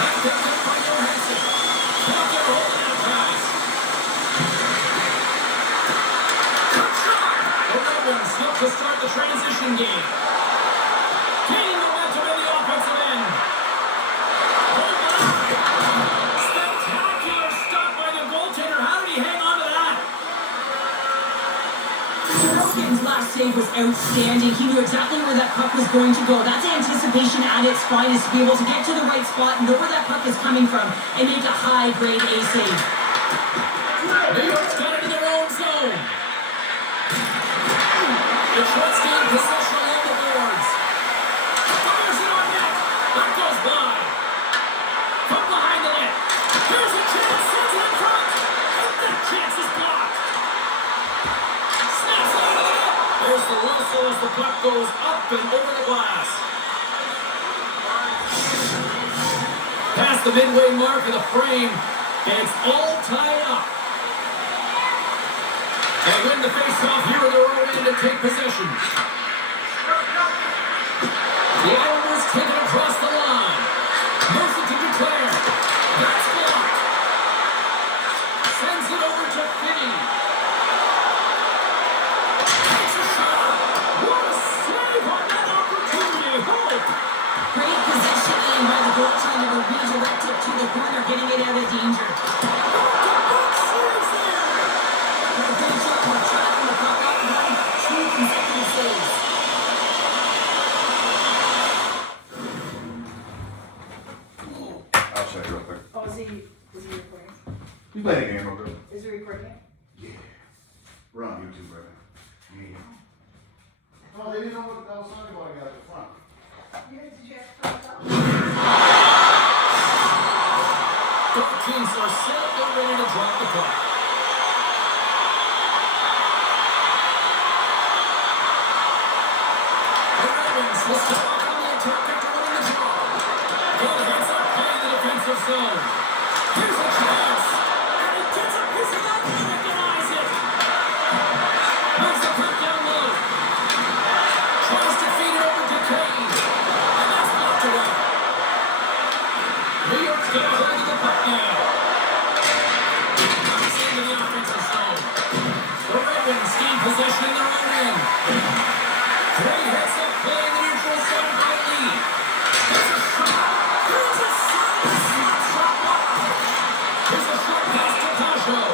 That picked up by Johansson. Can't get a hold of that pass. Good shot. The Red Wings help to start the transition game. Gaining momentum in the offensive end. Oh my! Spectacular stop by the goaltender. How did he hang on to that? Sorokin's last save was outstanding. He knew exactly where that puck was going to go. That's anticipation at its finest, to be able to get to the right spot, know where that puck is coming from, and make a high-grade A save. New York's got it in their own zone. Detroit's gained possession along the boards. Fires it on net. That goes by. From behind the net. Here's a chance. Sends it in front. And that chance is blocked. Snaps it out of the net. There's the whistle as the puck goes up and over the glass. Past the midway mark of the frame. And it's all tied up. They win the face-off here in their own end to take possession. The Islanders take it across the line. Mercy to declare. That's blocked. Sends it over to Finney. Takes a shot. What a save on that opportunity. Hope. Great positioning by the goaltender to redirect it to the corner, getting it out of danger. I'll check real quick. Oh, is he recording? You play the game real quick. Is he recording? Yeah. We're on YouTube right now. Yeah. Oh, they didn't know what I was talking about at the front. Yeah, did you have to put it up? Both teams are set and ready to drop the puck. The Red Wings will start off on the attack after winning the draw. Bill heads up play in the defensive zone. Here's a chance. And he gets a piece of that and recognize it. Moves the puck down low. Tries to feed it over to Kane. And that's blocked away. New York's got a hold of the puck now. Knocks into the offensive zone. The Red Wings gain possession in their own end. Great heads-up play in the neutral zone by Lee. There's a shot. There's a shot blocked. Here's a short pass to Pajot.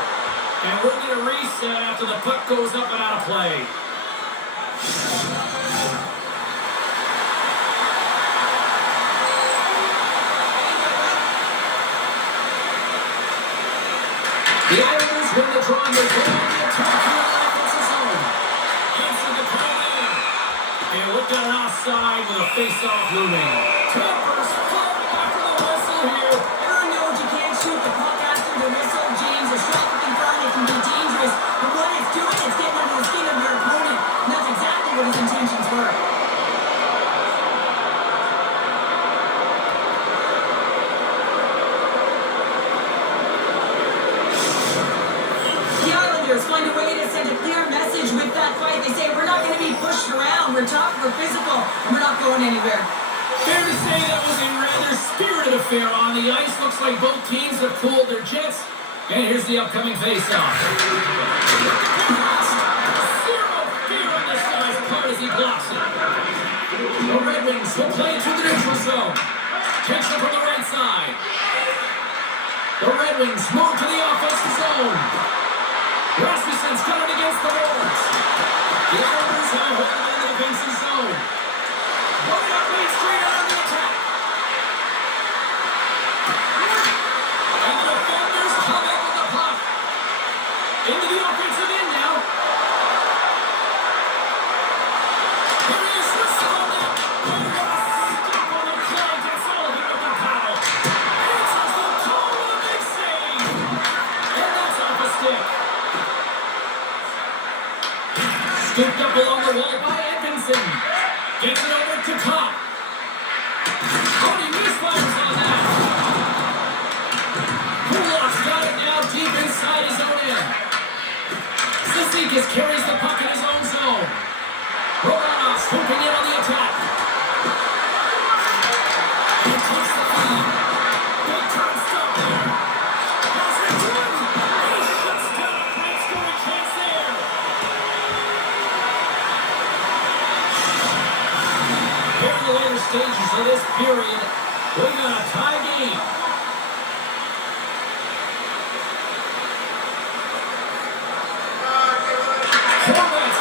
And we'll get a reset after the puck goes up and out of play. The Islanders win the draw and they go on the attack here in the offensive zone. Answer the call in. And we've got an offside with a face-off looming. Tampers fall after the whistle here. Everyone knows you can't shoot the puck after the whistle, James. A shot in front, it can be dangerous. But what it's doing, it's getting under the skin of your opponent. And that's exactly what his intentions were. The Islanders find a way to send a clear message with that fight. They say, we're not going to be pushed around. We're tough, we're physical, and we're not going anywhere. Fair to say that was a rather spirited affair on the ice. Looks like both teams have cooled their jets. And here's the upcoming face-off. Zero fear on this guy's part as he blocks it. The Red Wings will play it to the neutral zone. Takes it from the right side. The Red Wings move to the offensive zone. Rasmussen's got it against the boards. The Islanders have a hold in the defensive zone. Going up Main Street on the attack. And the defenders come up with the puck. Into the offensive end now. Here he is, whistle on net. Oh, what a stop on the play. Gets all of it with the paddle. Answers the call with a big save. And that's off a stick. Scooped up along the wall by Edmondson. Gets it over to Kopp. Cody misfires on that. Kulak's got it now deep inside his own end. Zizekas carries the puck in his own zone. Romanov swooping in on the attack. And he takes the feed. Big time stop there. Has it to him. He shuts down a great scoring chance there. Here in the later stages of this period, we got a tie game. Horvat's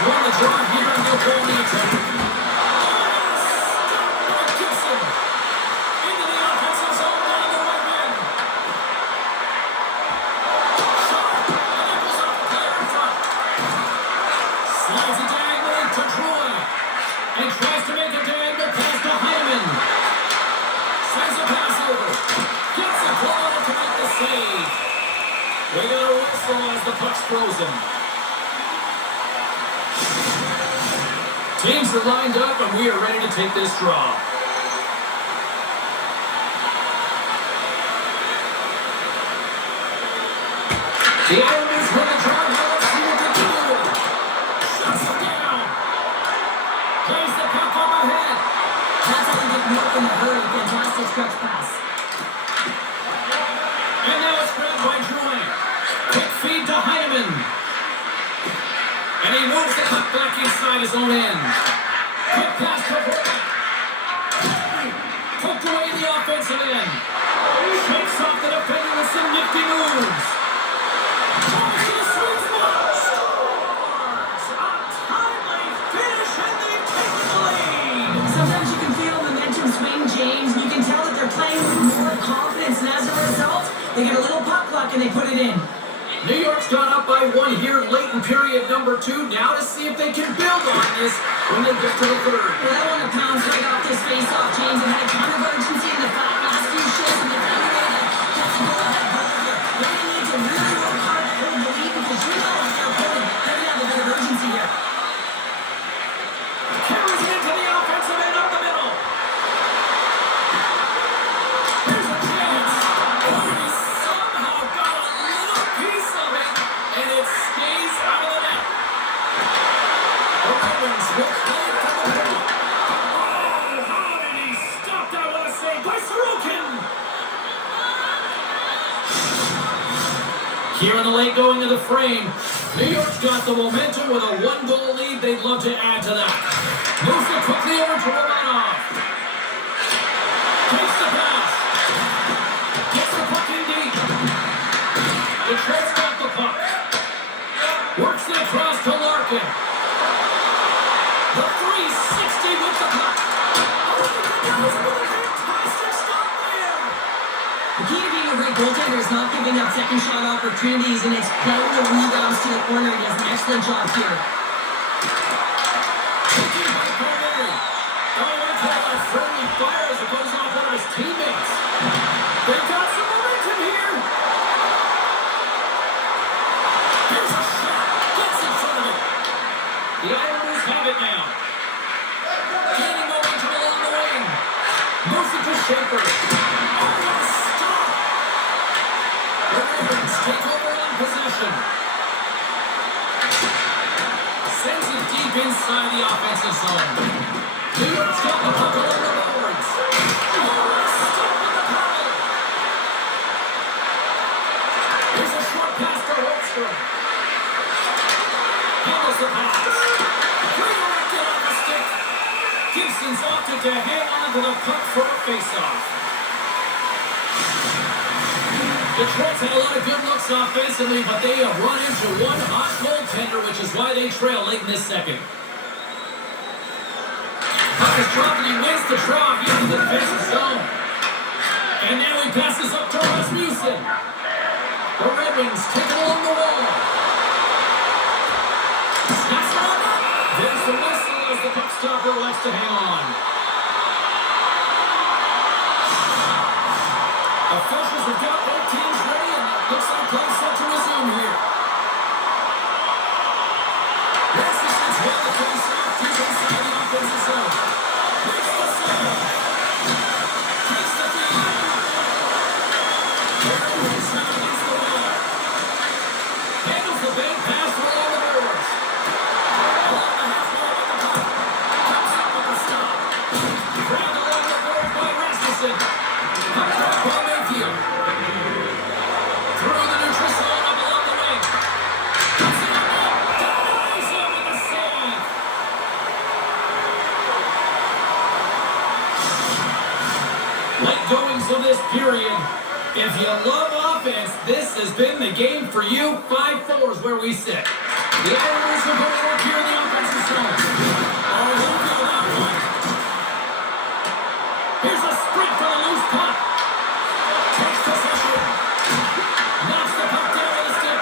Finds a diagonal to Troy. And tries to make a diagonal pass to Hyman. Sends a pass over. Gets a ball to make the save. We got a whistle as the puck's frozen. Teams are lined up and we are ready to take this draw. The Islanders win the draw. Now let's see what they can do. Shuts it down. Plays the puck up ahead. That's how you get me up in a hurry. Fantastic stretch pass. And now it's grabbed by Drouin. Quick feed to Heineman. And he moves the puck back inside his own end. Quick pass to Horvat. Poked away in the offensive end. Shakes off the defender with some nifty moves. Comes to the sweet spot. Scores! A timely finish and they've taken the lead. Sometimes you can feel momentum swing, James. You can tell that they're playing with more confidence, and as a result, they get a little puck luck and they put it in. New York's gone up by one here late in period number 2. Now to see if they can build on this when they get to the third. Well, I want to bounce right off this face-off, James. They had a ton of urgency in the last few shifts, and they found a way to get the goal ahead goal here. They're going to need to really work hard to hold the lead because you know if they're pulling, they're going to have a bit of urgency here. Carries it into the offensive end up the middle. Here's a chance. Oh, he somehow got a little piece of it, and it stays out of the net. The Red Wings will play it from the middle. Oh, how did he stop that? What a save by Sorokin. Here in the late going to the frame, New York's got the momentum with a 1-goal lead. They'd love to add to that. Moves it quickly over to Romanov. Takes the pass. Gets the puck in deep. Detroit's got the puck. Works it across to Larkin. The 360 with the puck. Oh, that was a fantastic stop there. The key to being a great goaltender is not giving up second shot opportunities, and it's playing the rebounds to the corner. He does an excellent job here. Taken by Palmieri. Oh, look how that friendly fire as it goes off one of his teammates. They've got some momentum here. Here's a shot. Gets in front of it. The Islanders have it now. Gaining momentum along the wing. Moves it to Schaefer. Oh, what a stop. The Ravens take over on possession. Sends it deep inside the offensive zone. New York's got the puck along the boards. Oh, what a stop with the paddle. Here's a short pass to Holmstrom. Handles the pass. Redirected off the stick. Gibson's opted to hang on to the puck for a face-off. Detroit's had a lot of good looks offensively, but they have run into one hot goaltender, which is why they trail late in this second. Puck is dropped and he wins the draw here in the defensive zone. And now he passes up to Rasmussen. The Red Wings take it along the wall. Snaps it up. There's the whistle as the puck stopper elects to hang on. Officials have got both teams ready, and it looks like play set to resume here. Rasmussen's won the face-off deep inside the offensive zone. Makes the save. Takes the feed. Carries now against the wall. Handles the bank pass for all the boards. Along the half wall with the puck. Comes up with the stop. Grabbed along the board by Rasmussen. Puck drop by Mayfield. Through the neutral zone up along the wing. Puts it up. Denies him with the save. Late goings of this period. If you love offense, this has been the game for you. 5-4 is where we sit. The Islanders will go to work here in the offensive zone. Oh, look at that one. Here's a sprint for the loose puck. Takes possession. Knocks the puck down with a stick.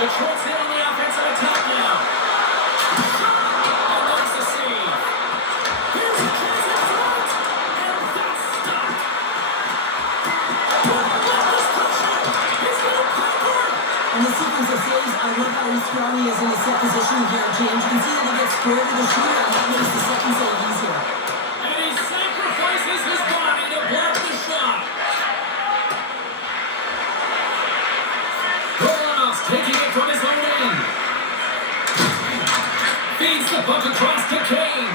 Detroit's hit on the offensive offensive attack now. And that's the save. Here's a chance in front. And that's stopped. Relentless pressure. It's going backward. And the sequence of saves, I love how strong he is in his set position here, James. You can see that he gets square to the shooter, and that makes the second save easier. And he sacrifices his body to block the shot. Golanov's taking it from his own end. Feeds the puck across to Kane.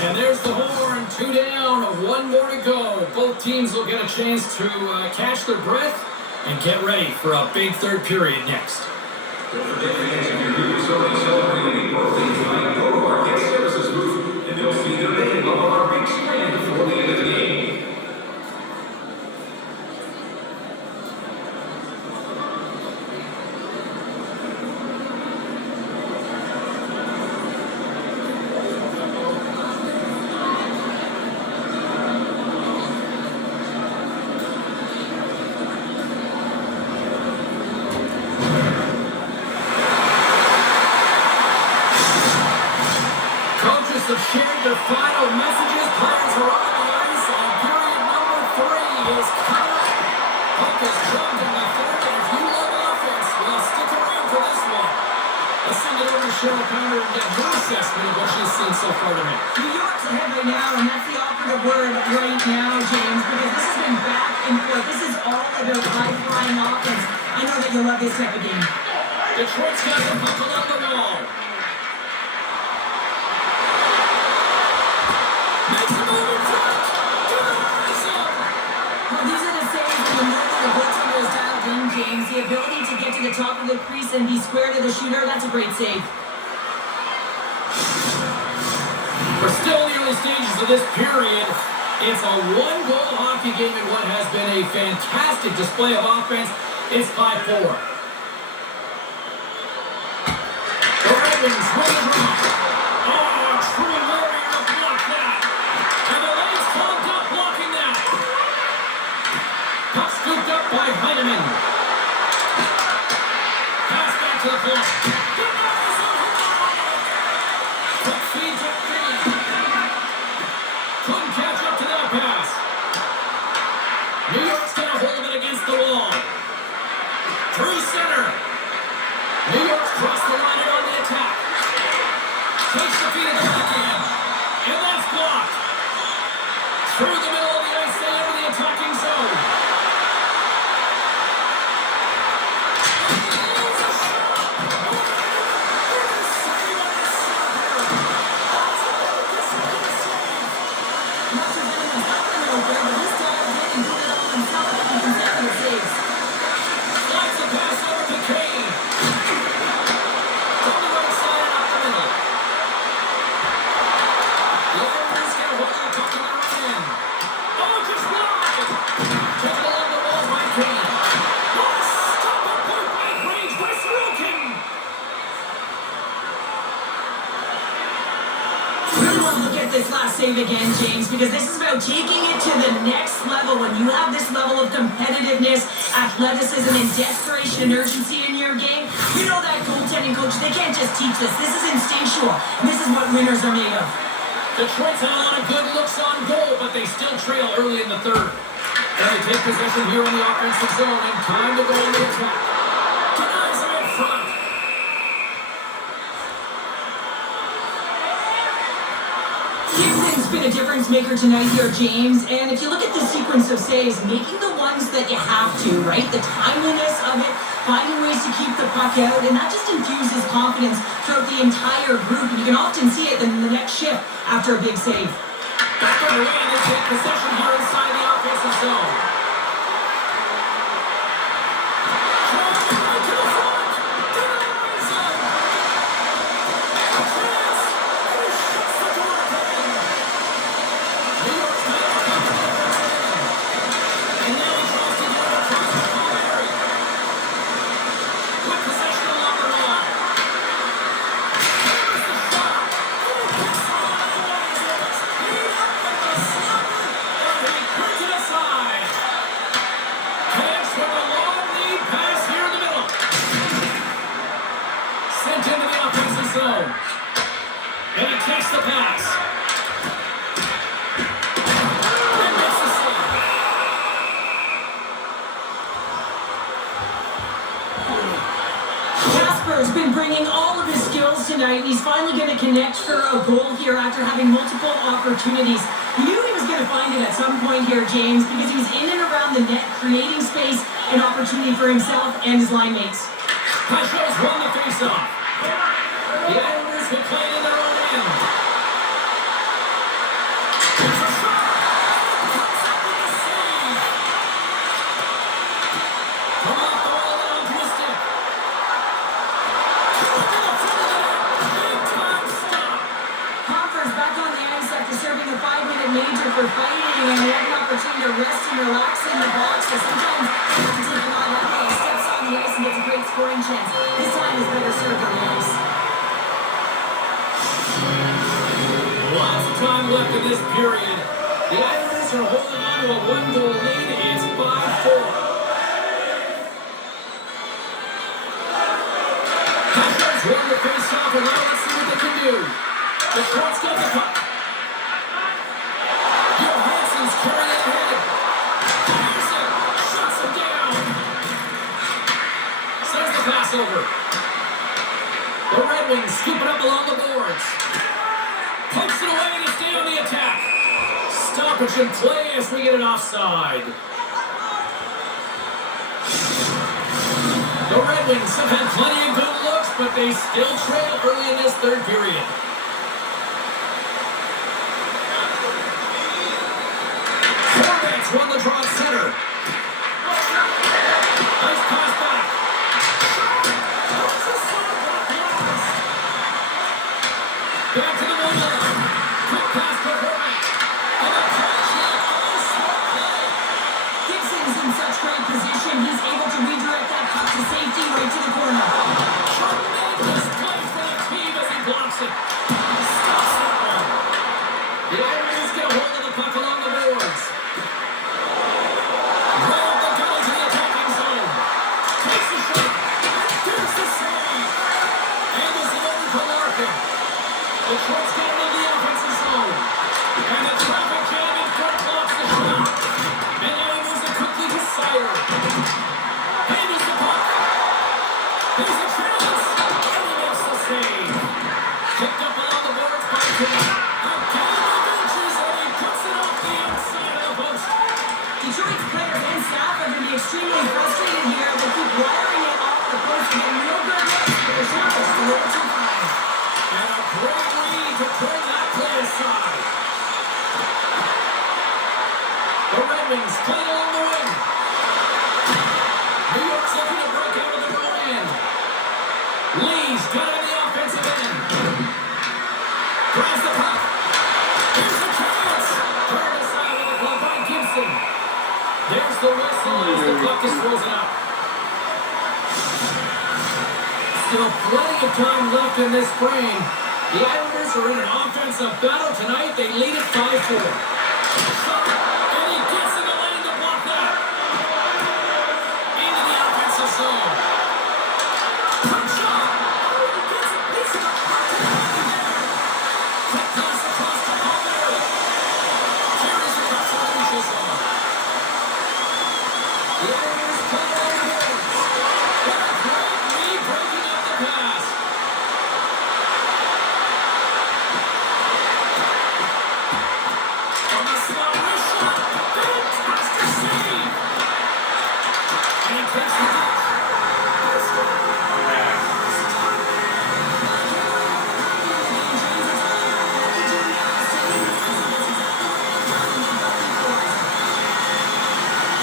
And there's the horn, 2 down, 1 more to go. Both teams will get a chance to catch their breath and get ready for a big third period next. Don't forget to mention your group is already celebrating a birthday tonight. Go to our guest services booth and they'll see their name up on our big screen before the end of the game. Coaches have shared their final messages. Players are on the ice, and period number 3 is coming up. Puck is dropped in the third, and if you love offense, well, stick around for this one. Let's send it over to Cheryl Pounder and get her assessment of what she's seen so far tonight. New York's ahead right now, and that's the operative word right now, James, because this has been back and forth. This is all about high-flying offense. I know that you love this type of game. Detroit's got the puck along the wall. Makes a move in front. Denies him. Well, these are the saves when you know that the goaltender is dialed in, James. The ability to get to the top of the crease and be square to the shooter, that's a great save. We're still in the early stages of this period. It's a 1-goal hockey game in what has been a fantastic display of offense. It's 5-4. The Red Wings win the draw. Oh, a true warrior to block that. And the legs clogged up blocking that. Puck scooped up by Heineman. Pass back to the block. Puck feeds up Kane. Couldn't catch up to that pass. New York's got a hold of it against the wall. Through center. New York's crossed the line and on the attack. Takes the feet of the backhand. And that's blocked. Through the middle of the ice, they enter the attacking zone. Much of anyone's happening out there, but this time he did it all himself in consecutive saves. Slides the pass over to Kane. From the right side and up the middle. The Islanders get a hold of the puck on the right end. Oh, just wide. Taken along the wall by Kane. Oh, stop at point blank range by Sorokin. Look at this last save again, James, because this is about taking it to the next level. When you have this level of competitiveness, athleticism, and desperation and urgency in your game, you know that goaltending coach, they can't just teach this. This is instinctual. This is what winners are made of. Detroit's had a lot of good looks on goal, but they still trail early in the third. And they take possession here in the offensive zone, and time to go on the attack. Denies him in front. Houston's been a difference maker tonight here, James. And if you look at the sequence of saves, making the ones that you have to, right? The timeliness of it, finding ways to keep the puck out, and that just infuses confidence throughout the entire group. And you can often see it in the next shift after a big save. Back on the way, and they take possession here inside the offensive zone. Trying to run to the front. Denies him. A chance. And he shuts the door again. New York's got the puck in the defensive end. And now he tries to get it across the whole area. With possession along the wall. Here's the shot. Oh, it's on. He up with the slapper. And he puts it aside. Takes the pass. And makes the save. Casper's been bringing all of his skills tonight. He's finally going to connect for a goal here after having multiple opportunities. You knew he was going to find it at some point here, James, because he was in and around the net, creating space and opportunity for himself and his line mates. Pashos won the faceoff. The Islanders will play it in their own end. There's a shot. Comes up with a save. Come off the wall down to his stick. To the front of the net. Big time stop. Hoffers back on the ice after serving a 5-minute major for fighting, and they had an opportunity to rest and relax in the box. So sometimes you have to take a lot of he steps on the ice and gets a great scoring chance. This time is better served on the ice. Lots of time left in this period. The Islanders are holding on to a 1-goal lead. It's 5-4. Pashos won the faceoff, and now let's see what they can do. The Sharks got the puck. Johansson's carrying it ahead. Fires it. Shuts him down. Sends the pass over. The Red Wings scoop it up along the boards. Pumps it away to stay on the attack. Stoppage in play as we get it offside. The Red Wings have had plenty of good looks, but they still trail early in this third period. Horvat's won the draw at center. Nice pass back. Back to the middle. Quick pass to Horvat. And a touchdown on the smart play. Gibson's in such great position, he's able to redirect that puck to safety right to the corner. Tremendous play for the team as he blocks it. Stops that one. The Islanders get a hold of the puck along the boards. Right up the gully to the attacking zone. Takes the shot. There's the save. And there's the over for Larkin. The Sharks get into the offensive zone. And the traffic jam in front blocks the shot. And now he moves it quickly to Sire. Handles the puck. There's a chance. And he makes the save. Picked up along the boards by King. Again the benches, and he puts it off the outside of the post. Detroit's players and staff are going to be extremely frustrated here. They keep wiring it off the post and getting real good looks, but the shot is a little too high. And a great lead to turn that play aside. The Red Wings play it along the wing. New York's looking to break out of their own end. Lee's got on the offensive end. Grabs the puck. Here's a chance. Turned aside with a glove by Gibson. There's the whistle as the puck is frozen up. Still plenty of time left in this frame. The Islanders are in an offensive battle tonight. They lead at 5-4. And he gets in the lane to block that. Into the offensive zone. Punch shot. Oh, he gets it. He's got puck to the line there. Quick pass across to Palmieri. Carries across the neutral zone. The Islanders play it on the boards. What a great lead breaking up the pass. From the slot, wrist shot. Fantastic save. And he takes the touch.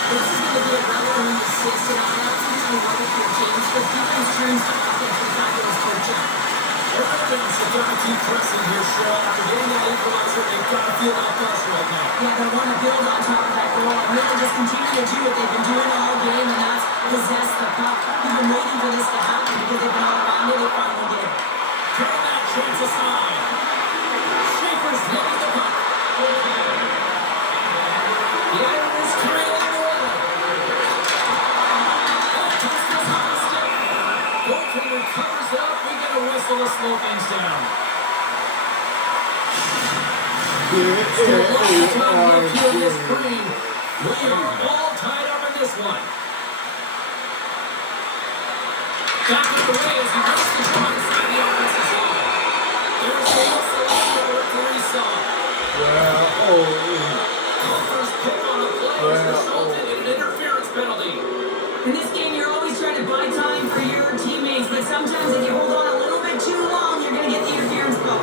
This is going to be a relevant assist, and I'm absolutely wonderful, James, because defense turns to offense with fabulous coaching. The Red Wings have got to keep pressing here, Cheryl. After getting that equalizer, they've got to feel that pressure right now. Yeah, they want to build on top of that goal and really just continue to do what they've been doing all game, and that's possess the puck. We've been waiting for this to happen because they've been all around it. They finally did. Turn that chance aside. Schaefer's looking the puck. The Islanders carry it on the roll. Just goes off the stick. Goaltender covers up. We get a whistle to slow things down. Still lots of time left here in this frame. We are all tied up in this one. Back on the way as he makes the draw inside the offensive zone. There's the whistle on the referee saw. First pick on the play has resulted in an interference penalty. In this game, you're always trying to buy time for your teammates, but sometimes if you hold on a little bit too long, you're going to get the interference call.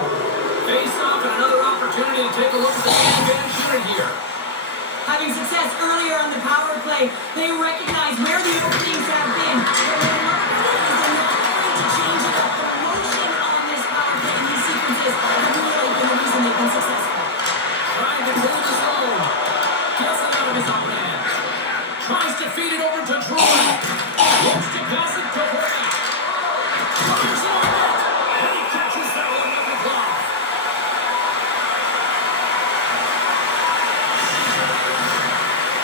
Face off and another opportunity to take a look at the man advantage unit here. Having success earlier on the power play, they recognize where the openings have been. But what they're not going to change it up. The motion on this power play in these sequences have really been the reason they've been successful. Trying to clear the zone. Gets it out of his own hand. Tries to feed it over to Troy. Looks to pass it to Horvat. Fires it on net. And he catches that one with the glove.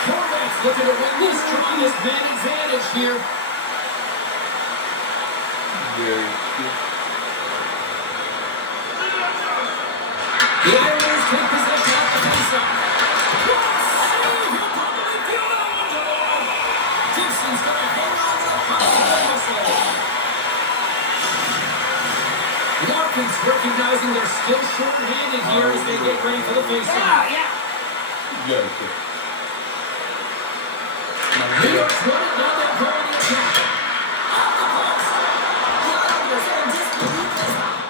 Horvat's looking to win this draw, this man advantage here. The Islanders take possession off the faceoff. He'll probably feel that one to go. Gibson's going to hang on to the puck with the whistle. Larkin's recognizing they're still short-handed here as they get ready for the faceoff. New York's won it, now they're going to attack. Off the post. The Islanders are in disbelief this time.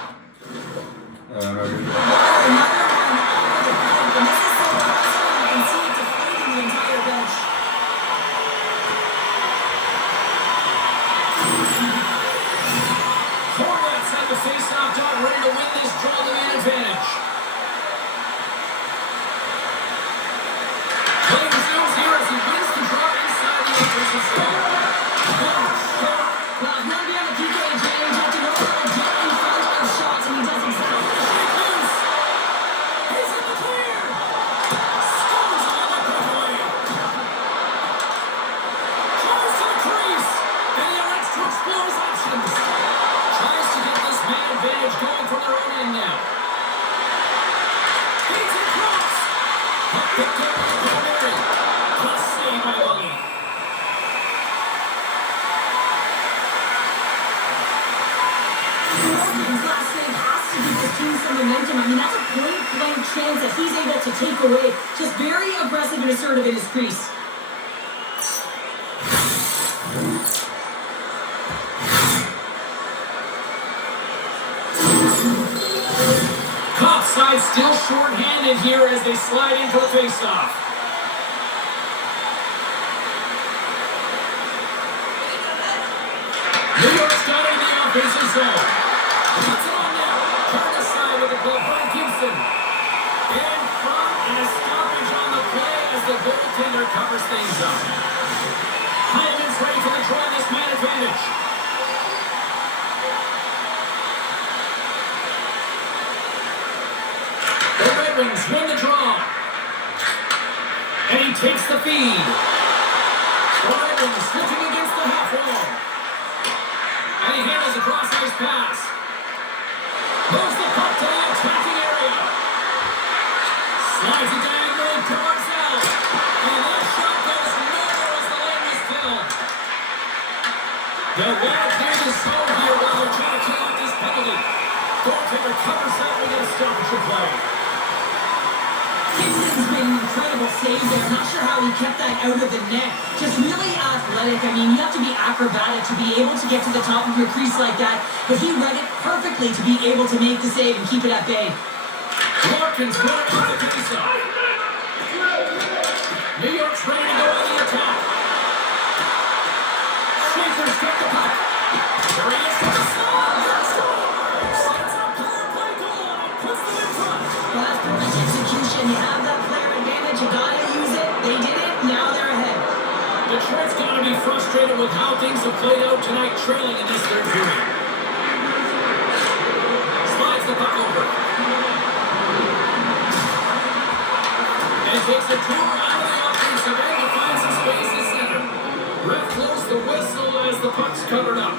Another one off the bench, and this is so frustrating. You can see it deflating the entire bench. Horvat's had the face-off dot ready to win this draw, the man advantage. Play resumes here as he wins the draw inside the offensive zone. Well, if you're going to be on the PK advantage, you have to know how to get in front of shots, and he does exactly that. He's in the clear. Scores on the breakaway. Tries to the crease. And he elects to explore his options. Tries to get this man advantage going from their own end now. Beats it across. Puck picked up by Palmieri. Plus save by Bunny. Sorokin's last save has to give this team some momentum. I mean, that's a point-blank chance that he's able to take away. Just very aggressive and assertive in his crease. Cop side still short-handed here as they slide into the face-off. New York's got it in the offensive zone. Puts it on now. Turned aside with the glove by Gibson. In front and a stoppage on the play as the goaltender covers things up. Hyman's ready for the draw, this man advantage. The Red Wings win the draw. And he takes the feed. The Red Wings looking against the half wall. And he handles a cross-ice pass. Moves the puck to the attacking area. Slides it diagonally to Barzal. And that shot goes nowhere as the lane is filled. They'll want to clear the zone here while they're trying to kill out this penalty. Goaltender covers that. We get a stoppage of play. Gibson's made an incredible save there. I'm not sure how he kept that out of the net. Just really athletic. I mean, you have to be acrobatic to be able to get to the top of your crease like that. But he read it perfectly to be able to make the save and keep it at bay. Larkin's got it on the face-off. New York's ready to go on the attack. Schaefer's got the puck. There he is to the slot. Sets up power play goal and puts them in front. Well, that's perfect execution. You have that player advantage. You gotta use it. They did it. Now they're ahead. Detroit's got to be frustrated with how things have played out tonight, trailing in this third period. Slides the puck over. And takes a tour out of the offensive end to find some space in center. Ref blows the whistle as the puck's covered up.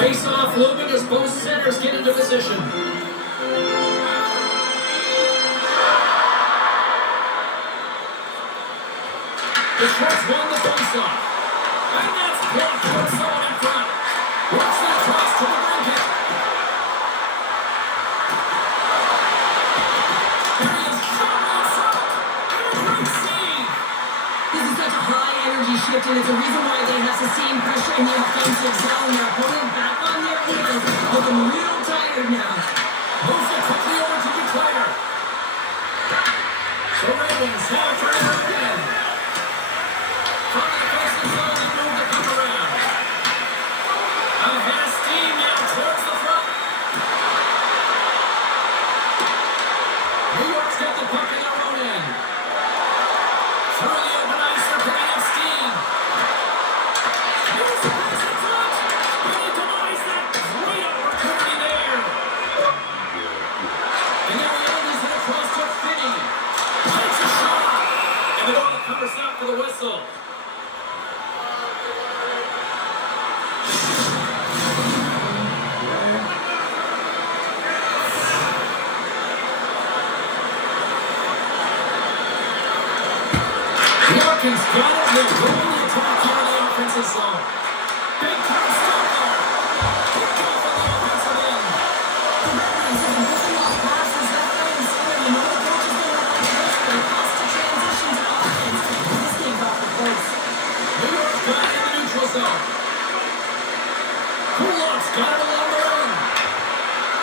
Face-off looming as both centers get into position. Detroit's won the faceoff. And that's blocked from someone in front. Watch that cross to the blanket. There he is, shot outside. And a great save. This is such a high energy shift, and it's a reason why they have sustained pressure in the offensive zone. Their opponent back on their heels, looking real tired now. Moves it quickly over to Duclair. So Ravens have a turnover again. From the offensive zone, they move the puck around. Ahead of steam now towards the front. New York's got the puck in their own end. Through the open ice, they're picking up steam. Here's the pass in front. And they demise that great opportunity there. And now the Islanders head across to Finney. Takes a shot. And the goalie covers up for the whistle. Sorokin's got it. They're going to attack here in the offensive zone. Big time stop there. Kicked off on the offensive end. The Red Wings have been pushing off passes left, right, and center. You know the coach is going to want to press their pass to transition to offense. This game's off the course. New York's got it in the neutral zone. Kulak's got it along the wing.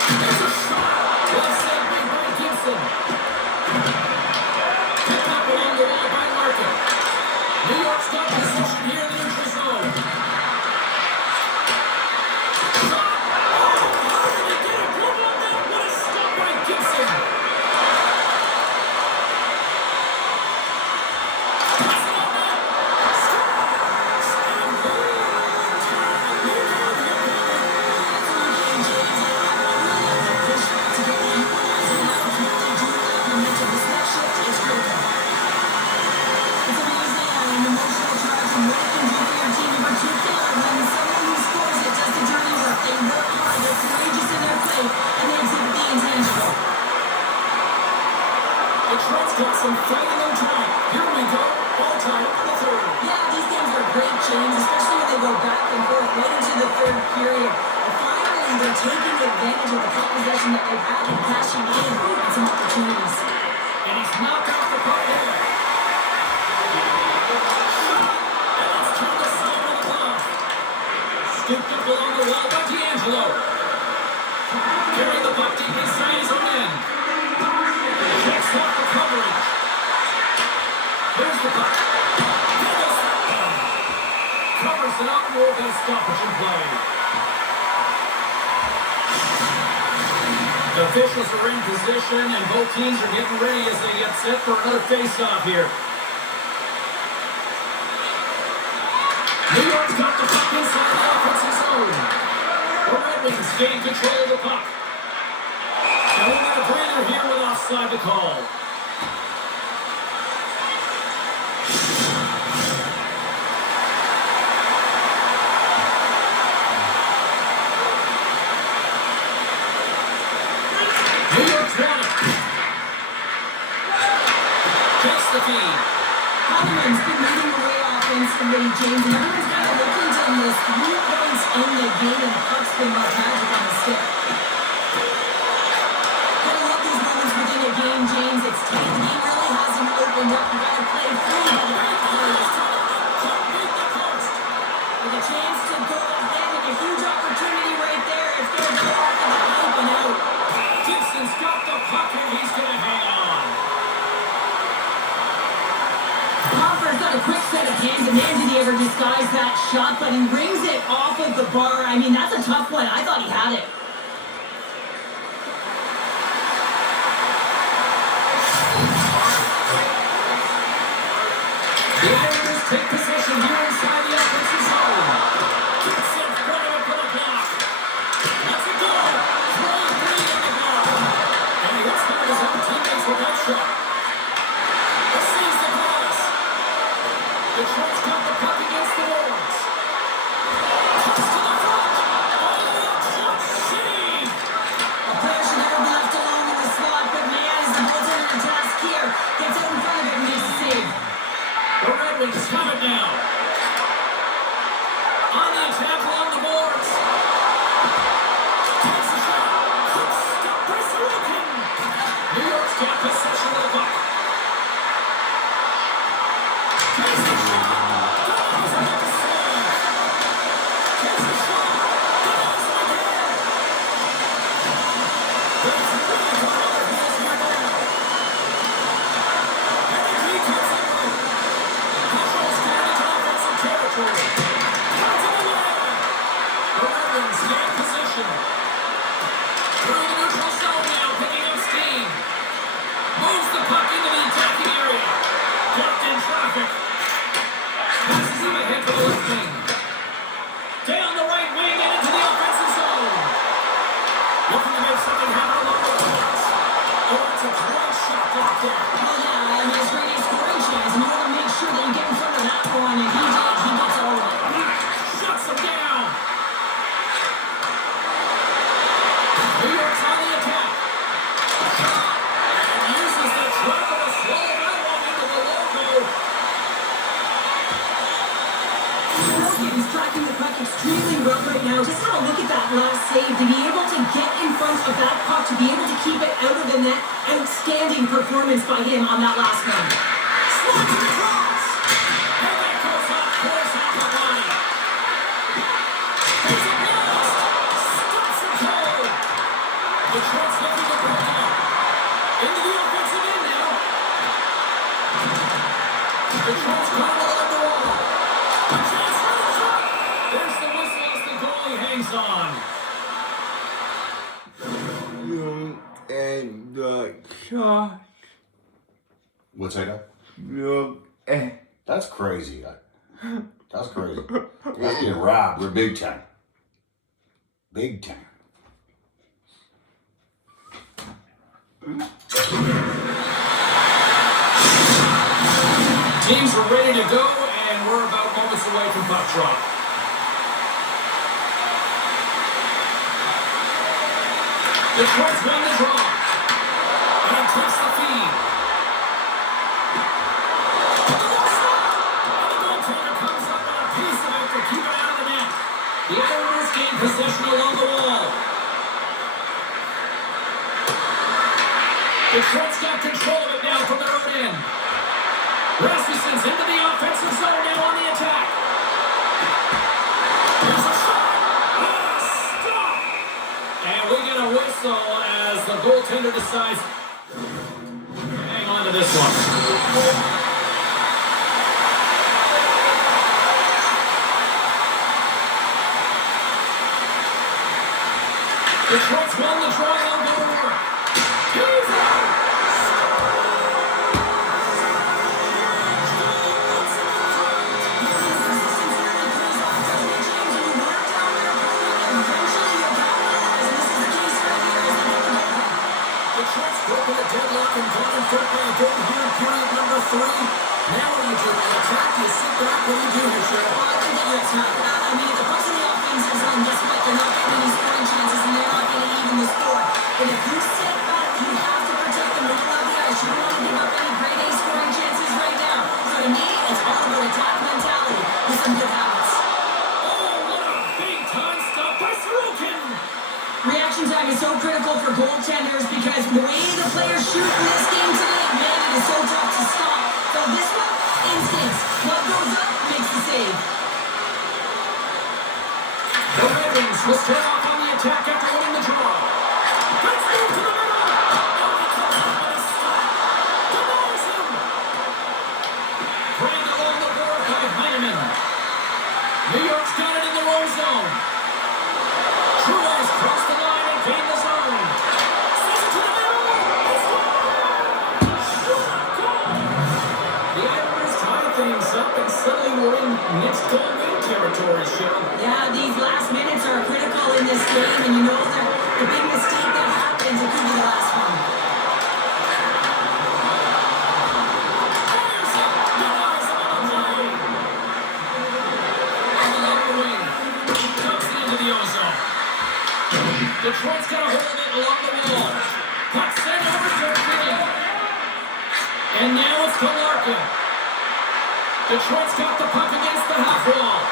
There's a shot. Well saved by Gibson. Picked up along the wall by Larkin. New York's got possession here in the neutral zone. Shot. Oh, how did he get a grip on that? What a stop by Gibson. Pass it on net. Scores. And big time. Here comes the Push to get the equalizer now. Can they do it? Momentum. This next shift is critical. It's amazing how an emotional charge and what it can do for your team in particular when someone who scores it does the dirty work. They work hard, they're courageous in their play, and they exhibit the intangible. Detroit's got some fight in their time. Here we go. All time in the third. Yeah, these games are great, James, especially when they go back and forth late into the third period. And finally, they're taking advantage of the puck possession that they've had and cashing in on some opportunities. And he's knocked off the puck there. Shot. And it's turned aside with the glove. Scooped up along the wall by D'Angelo. Carrying the puck deep inside his own end. Checks off the coverage. Here's the puck. Covers it up, more than stoppage in play. The officials are in position, and both teams are getting ready as they get set for another face-off here. New York's got the puck inside the offensive zone. The Red Wings gain control of the puck. And we'll get a breather here with offside to call. New York's won it. Takes the feed. Holland's been leading the way offensively, James, and everyone's got to look into this. 3 points in the game, and the puck's been like magic on the stick. Gotta love these moments within a game, James. It's tight. The game really hasn't opened up. You gotta play free. With a chance to go ahead and a huge opportunity right there. It's gonna go off in the pipe and out. Gibson's got the puck, and he's going to hang on. Hopper's got a quick set of hands, and man, did he ever disguise that shot, but he rings it off of the bar. I mean, that's a tough one. I thought he had it. The Islanders take possession here inside the offensive zone. Gibson running up for the block. That's a goal. 3-3 in the block. And he hits one of his own teammates with that shot. This sees the pass. Detroit's got the puck against the boards. Toss to the front. Oh, what a save! A player should never be left alone in the slot, but man, is the goaltender in task here. Gets out in front of it and makes a save. The Red Red Wings have it now. On the attack along the boards. Takes a shot. Quick stop by Sorokin. New York's got possession of the puck. Takes a shot. Goes and makes a save. Takes a shot. Goes again. It's really gone on their heels here now. Henry Lee comes in with it. Controls down into offensive territory. Cuts it away. The Red Wings gain possession. Through the neutral zone now, picking up steam. Moves the puck into the attacking area. Blocked in traffic. Passes him ahead to the left wing. Down the right wing and into the offensive zone. Looking to make something happen along the boards. Oh, it's a great shot blocked there. Oh yeah, and there's really a scoring chance, and you want to make sure that you get in front of that one, and he did. He gets all of it. Shuts him down. New York's on the attack. And uses the trapper to slow it out into the logo. Sorokin's tracking the puck extremely well right now. Just have a look at that last save. To be able to get in front of that puck, to be able to keep it out of the net. Outstanding performance by him on that last one. Slots it across. And that goes off course off the line. Here's a blast. Stops the goal. Detroit's looking to break out. Into the offensive end now. Detroit's got it along the wall. A chance for the shot. There's the whistle as the goalie hangs on. Look at the shot. What's that? Look at That's crazy. That's crazy. That's getting robbed. We're big time. Big time. Teams are ready to go, and we're about moments away from puck drop. Detroit's won the draw. And takes the feed. And the goaltender comes up on a piece of it to keep it out of the net. The Islanders gain possession along the wall. Detroit's got control of it now from their own end. Rasmussen's into the offensive zone now on the attack. Here's a shot. And a stop. And we get a whistle as the goaltender decides to hang on to this one. Detroit's won the draw on Bo Horvat. He's out. Detroit's broken the deadlock and gone in front by a goal here in period number 3. Now what do you do? You attack? Do you sit back? What do you do here, Cheryl? Well, I think that you attack. I mean, if the person in the offense is on this way, they're not getting any scoring chances, and they're not getting even the score. But if you sit back, you have to protect the middle of the ice. You don't want to give up any grade A scoring chances right now. So to me, it's all about attack mentality with some good habits. Oh, what a big-time stop by Sorokin! Reaction time is so critical for goaltenders because the way the players shoot in this game today, man, it is so tough to stop. So this one, instincts. What goes up makes the save. The Red Wings will start off on the attack after winning the draw. Let's move to the middle. Oh, he comes up with a stop. Denies him. Bring along the board by Heineman. New York's got it in their own zone. Truex crossed the line and gained the zone. Sends it to the middle. It's gone. Shot goal. The Islanders tie things up, and suddenly we're in next goal win territory, Cheryl. Yeah, these last minutes are critical in this game, and you know that the big mistake that happens, it could be the last one. Fires it. Denies him on the play. On the lower wing. Dumps it into the ozone. Detroit's got a hold of it along the wall. Puck sent over to Ritchie. And now it's to Larkin. Detroit's got the puck against the half wall.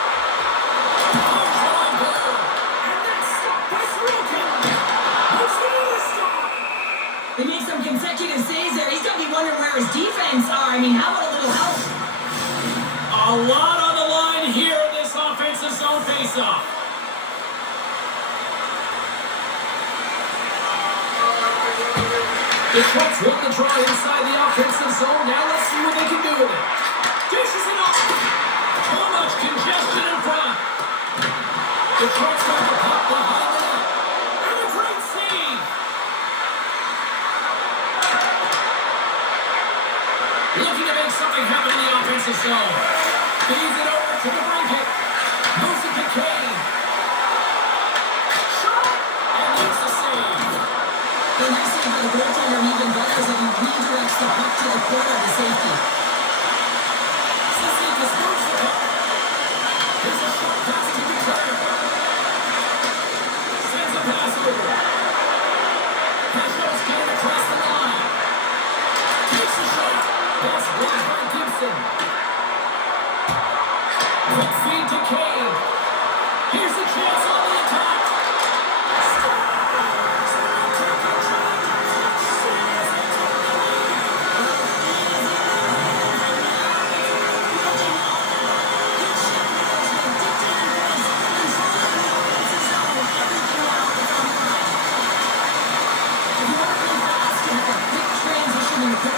Barzal and Bo. And that's stopped by Sorokin. Who's the stop? He made some consecutive saves there. He's got to be wondering where his defense are. I mean, how about a little help? A lot on the line here in this offensive zone faceoff. Detroit's won the draw inside the offensive zone. Now let's see what they can do with it. Dishes it off. Too much congestion in front. Detroit's got the puck behind the net. And a great save. Looking to make something happen in the offensive zone. Feeds it over to the blanket. Moves it to Kane. Shot. And makes the save. The nice thing for the goaltender, and even better, is that he redirects the puck to the corner to safety. Sissikis moves the puck. Here's a short pass to Duclair. Sends a pass over. Peshko's getting across the line. Takes a shot. Pass blocked by Gibson. Quick feed to Kane. Here's a chance on the attack.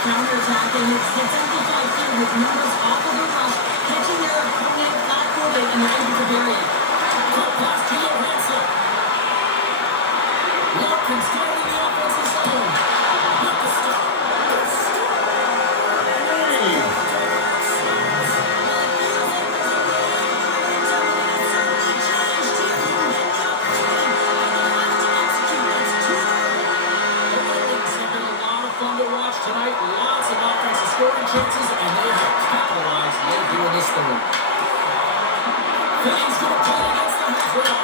Counterattack, and it's amplified here with numbers off of the rush, catching their opponent flat-footed, and they're able to bury it. Quick pass to Johansson. Larkin's got it in the offensive zone. With the stop. Tonight, lots of offensive scoring chances, and they have capitalized late here in this third. Fans go play against the half wall.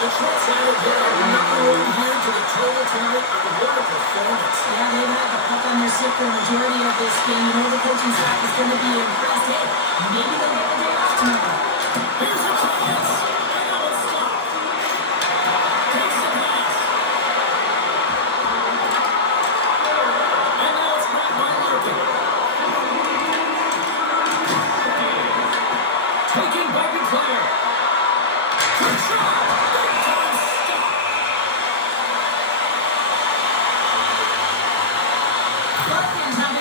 Detroit's added their number one here to the total tonight. What a performance. Yeah, they've had the puck on their stick for a majority of this game. You know the coaching staff is going to be impressed. Hey, maybe they'll get the day off tomorrow. Here's a chance. And now it's stopped. Takes the pass. And now it's grabbed by Larkin. Taken by Duclair. Quick shot.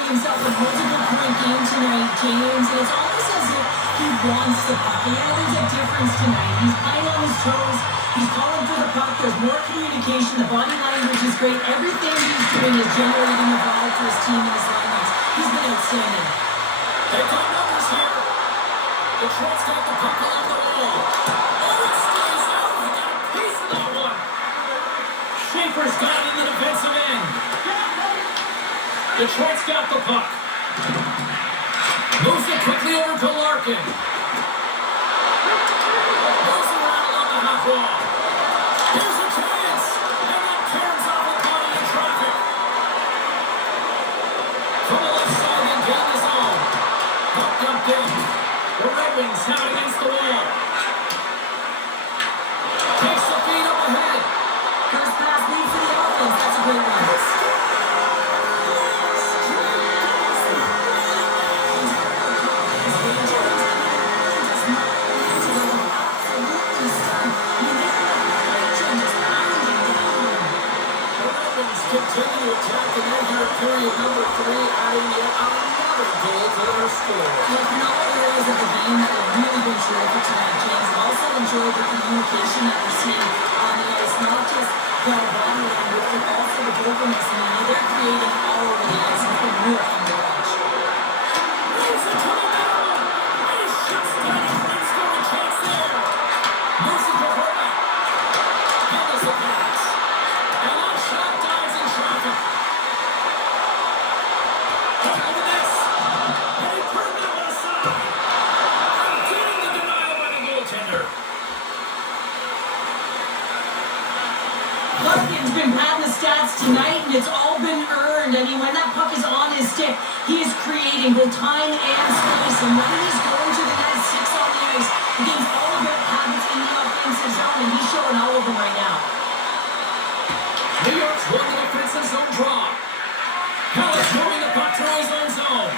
Himself a multiple point game tonight, James, and it's almost as if he wants the puck. And there's a difference tonight. He's playing on his toes. He's calling for the puck. There's more communication. The body language is great. Everything he's doing is generating a vibe for his team and his lineups. He's been outstanding. They've got numbers here. Detroit's got the puck along the wall. Oh, it stays out. He got a piece of that one. Schaefer's got it in the defensive end. Detroit's got the puck. Moves it quickly over to Larkin. Moves it around along the half wall. Here's a chance. And that turns off a body in traffic. From the left side, they gain the zone. Puck dumped in. The Red Wings have it against the wall. Takes the feed up ahead. First pass leads to the offense. That's a great one. Continue to attack and enter period number 3, adding yet another goal to their score. Look, in all areas of the game that have really been terrific tonight, James. I've also enjoyed the communication that we're seeing on the ice. Not just the body language, but also the openness. I mean, they're creating all over the ice. It's been real fun to watch. Moves it to the middle. And he shuts down a great scoring chance there. Moves it to Horvat. Handles the pass. And that shot dives in traffic. Over this. and space, and when he's going to the net 6 on the ice, he gains all of their habits in the offensive zone, and he's showing all of them right now. New York's won the defensive zone draw. Hallett's moving the puck through his own zone.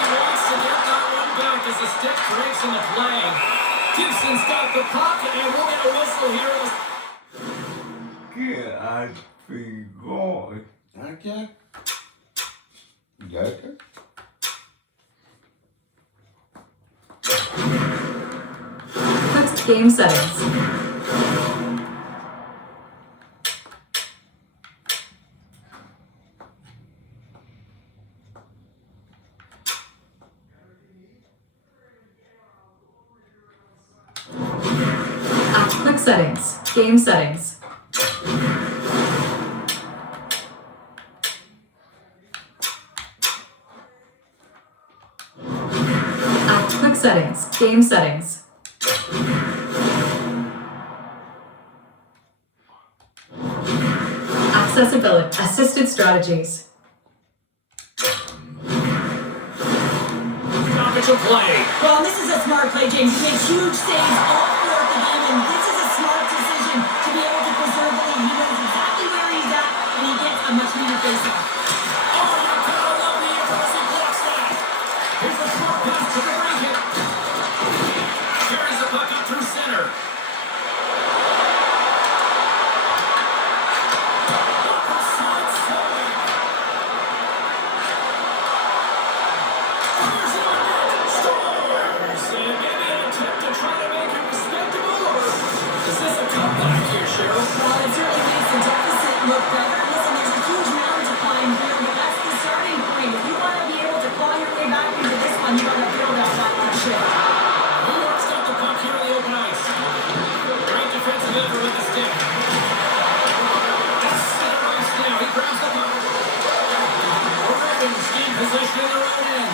He wants to get that one back as the stick breaks in the play. Gibson's got the puck, and we'll get a whistle here. Get out the goal. Okay. Okay. Next game settings. Quick settings. Game settings. Quick settings. Game settings. Accessibility. Assisted strategies. Stoppage of play. Well, this is a smart play, James. He makes huge saves all throughout the game, and this is a smart decision to be able to preserve the lead. He knows exactly where he's at, and he gets a much-needed face-off. Oh, you gotta love the impulse he blocks that. Here's a short pass to the ring hit. Carries the puck up through center. Side save. Fires it on net. Scores. And maybe an attempt to try to make it respectable, or is this a comeback here, Cheryl? Well, it certainly makes the deficit look better. Listen, there's a huge mountain to climb here, but that's the starting point. If you want to be able to claw your way back into this one, you got to build out that leadership. New York's got the puck here on the open ice. Great defensive effort with the stick. Center ice now. He grabs the puck. The Ravens in position in their own end.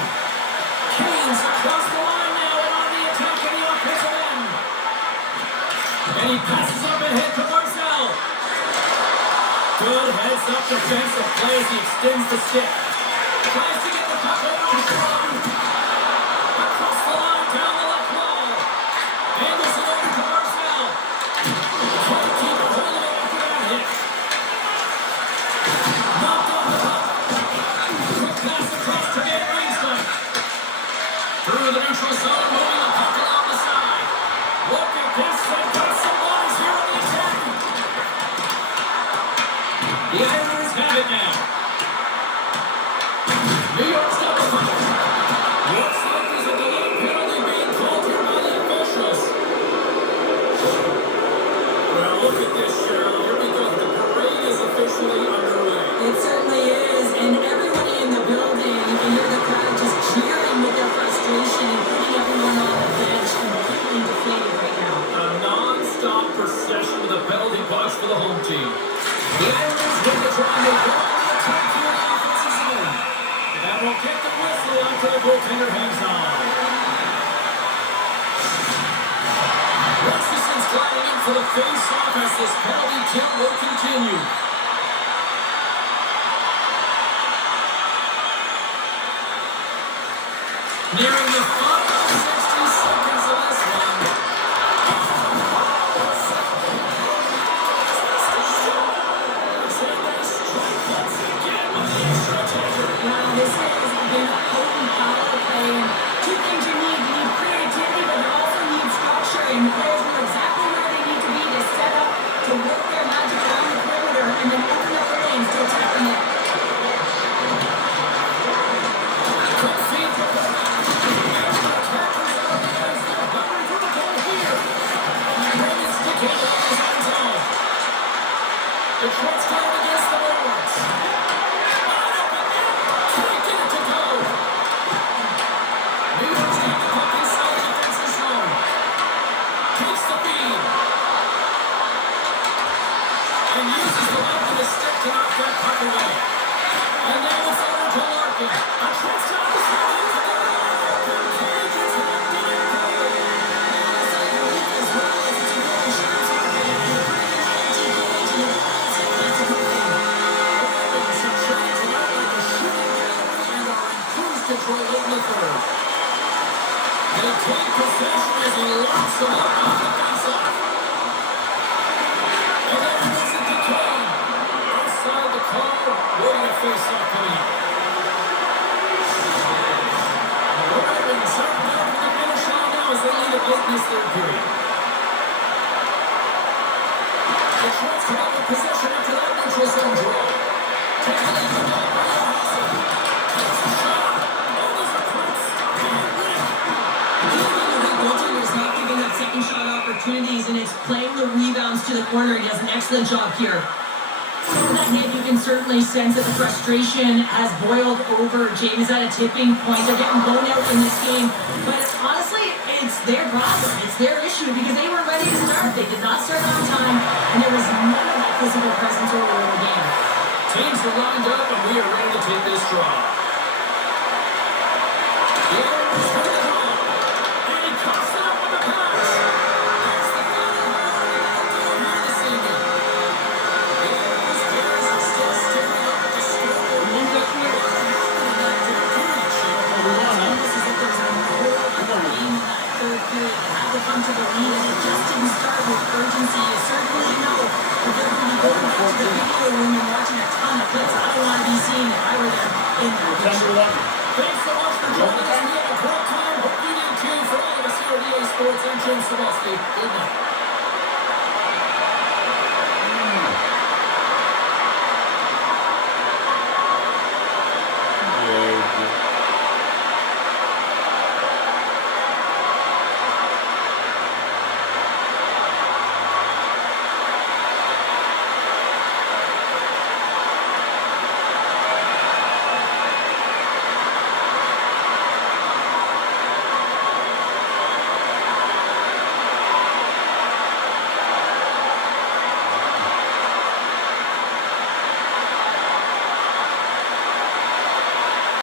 Kane's across the line now and on the attack in the offensive end. And he passes up ahead to Barzal. Good heads-up defensive play as he extends the stick. Tries to get the puck over to Strong. Across the line, down the left wall. Handles it over to Barzal. Trying to keep a hold of it after that hit. Knocked off the puck. Quick pass across to Van Riemsdyk. Through the neutral zone, moving the puck along the side. Look at this, they've got some bodies here on the attack. The Islanders have it now. New York's got the puck. Looks like there's a delayed penalty being called here by the officials. Well, look at this, Cheryl. Here we go. The parade is officially underway. It certainly is, and everybody in the building, you can hear the crowd just cheering with their frustration, including everyone on the bench, completely deflated right now. A non-stop procession with a penalty box for the home team. The Islanders get the try and they go on the attack here in the offensive zone. That will get the whistle after the goaltender hangs on. Rasmussen's gliding in for the face-off as this penalty kill will continue. Nearing the final 60 seconds of this one. Now, this has been a potent power play, and two things you need. You need creativity, but you also need structure, and the players know exactly where they need to be to set up, to work their magic down the perimeter, and then open up the lanes to attack the net. Quick feed. Detroit late in the third. They take possession as he locks him up off the faceoff. And then he moves it to Kane. Outside the car, waiting a faceoff coming up. The Ravens are down for the finish line now as they lead it late in this third period. Detroit's come up with possession after that neutral zone draw. Takes the lead from Johansson. Takes a shot. Oh, there's a cross. The goaltender is not giving that second shot opportunities, and it's playing the rebounds to the corner. He does an excellent job here. From that hit, you can certainly sense that the frustration has boiled over. James at a tipping point. They're getting blown out in this game. But honestly, it's their problem. It's their issue because they were ready to start. They did not start on time, and there was none of that physical presence earlier in the game. Teams are lined up, and we are ready to take this draw. The Islanders win the draw. And he cuts it up with the pass. That's the final word this evening. The Islanders players are still staring up at the scoreboard. One back here. This is like there's a whole other game in that third period. They had to come to the lead, and it just didn't start with urgency. You certainly know that they're going to be going back to the video room and watching a ton of clips. I don't want to be seen if I were there in that picture. Thanks so much for joining us. We had a great time. Hope you did too. For all of us here at EA Sports, I'm Jim Sabowski. Good night.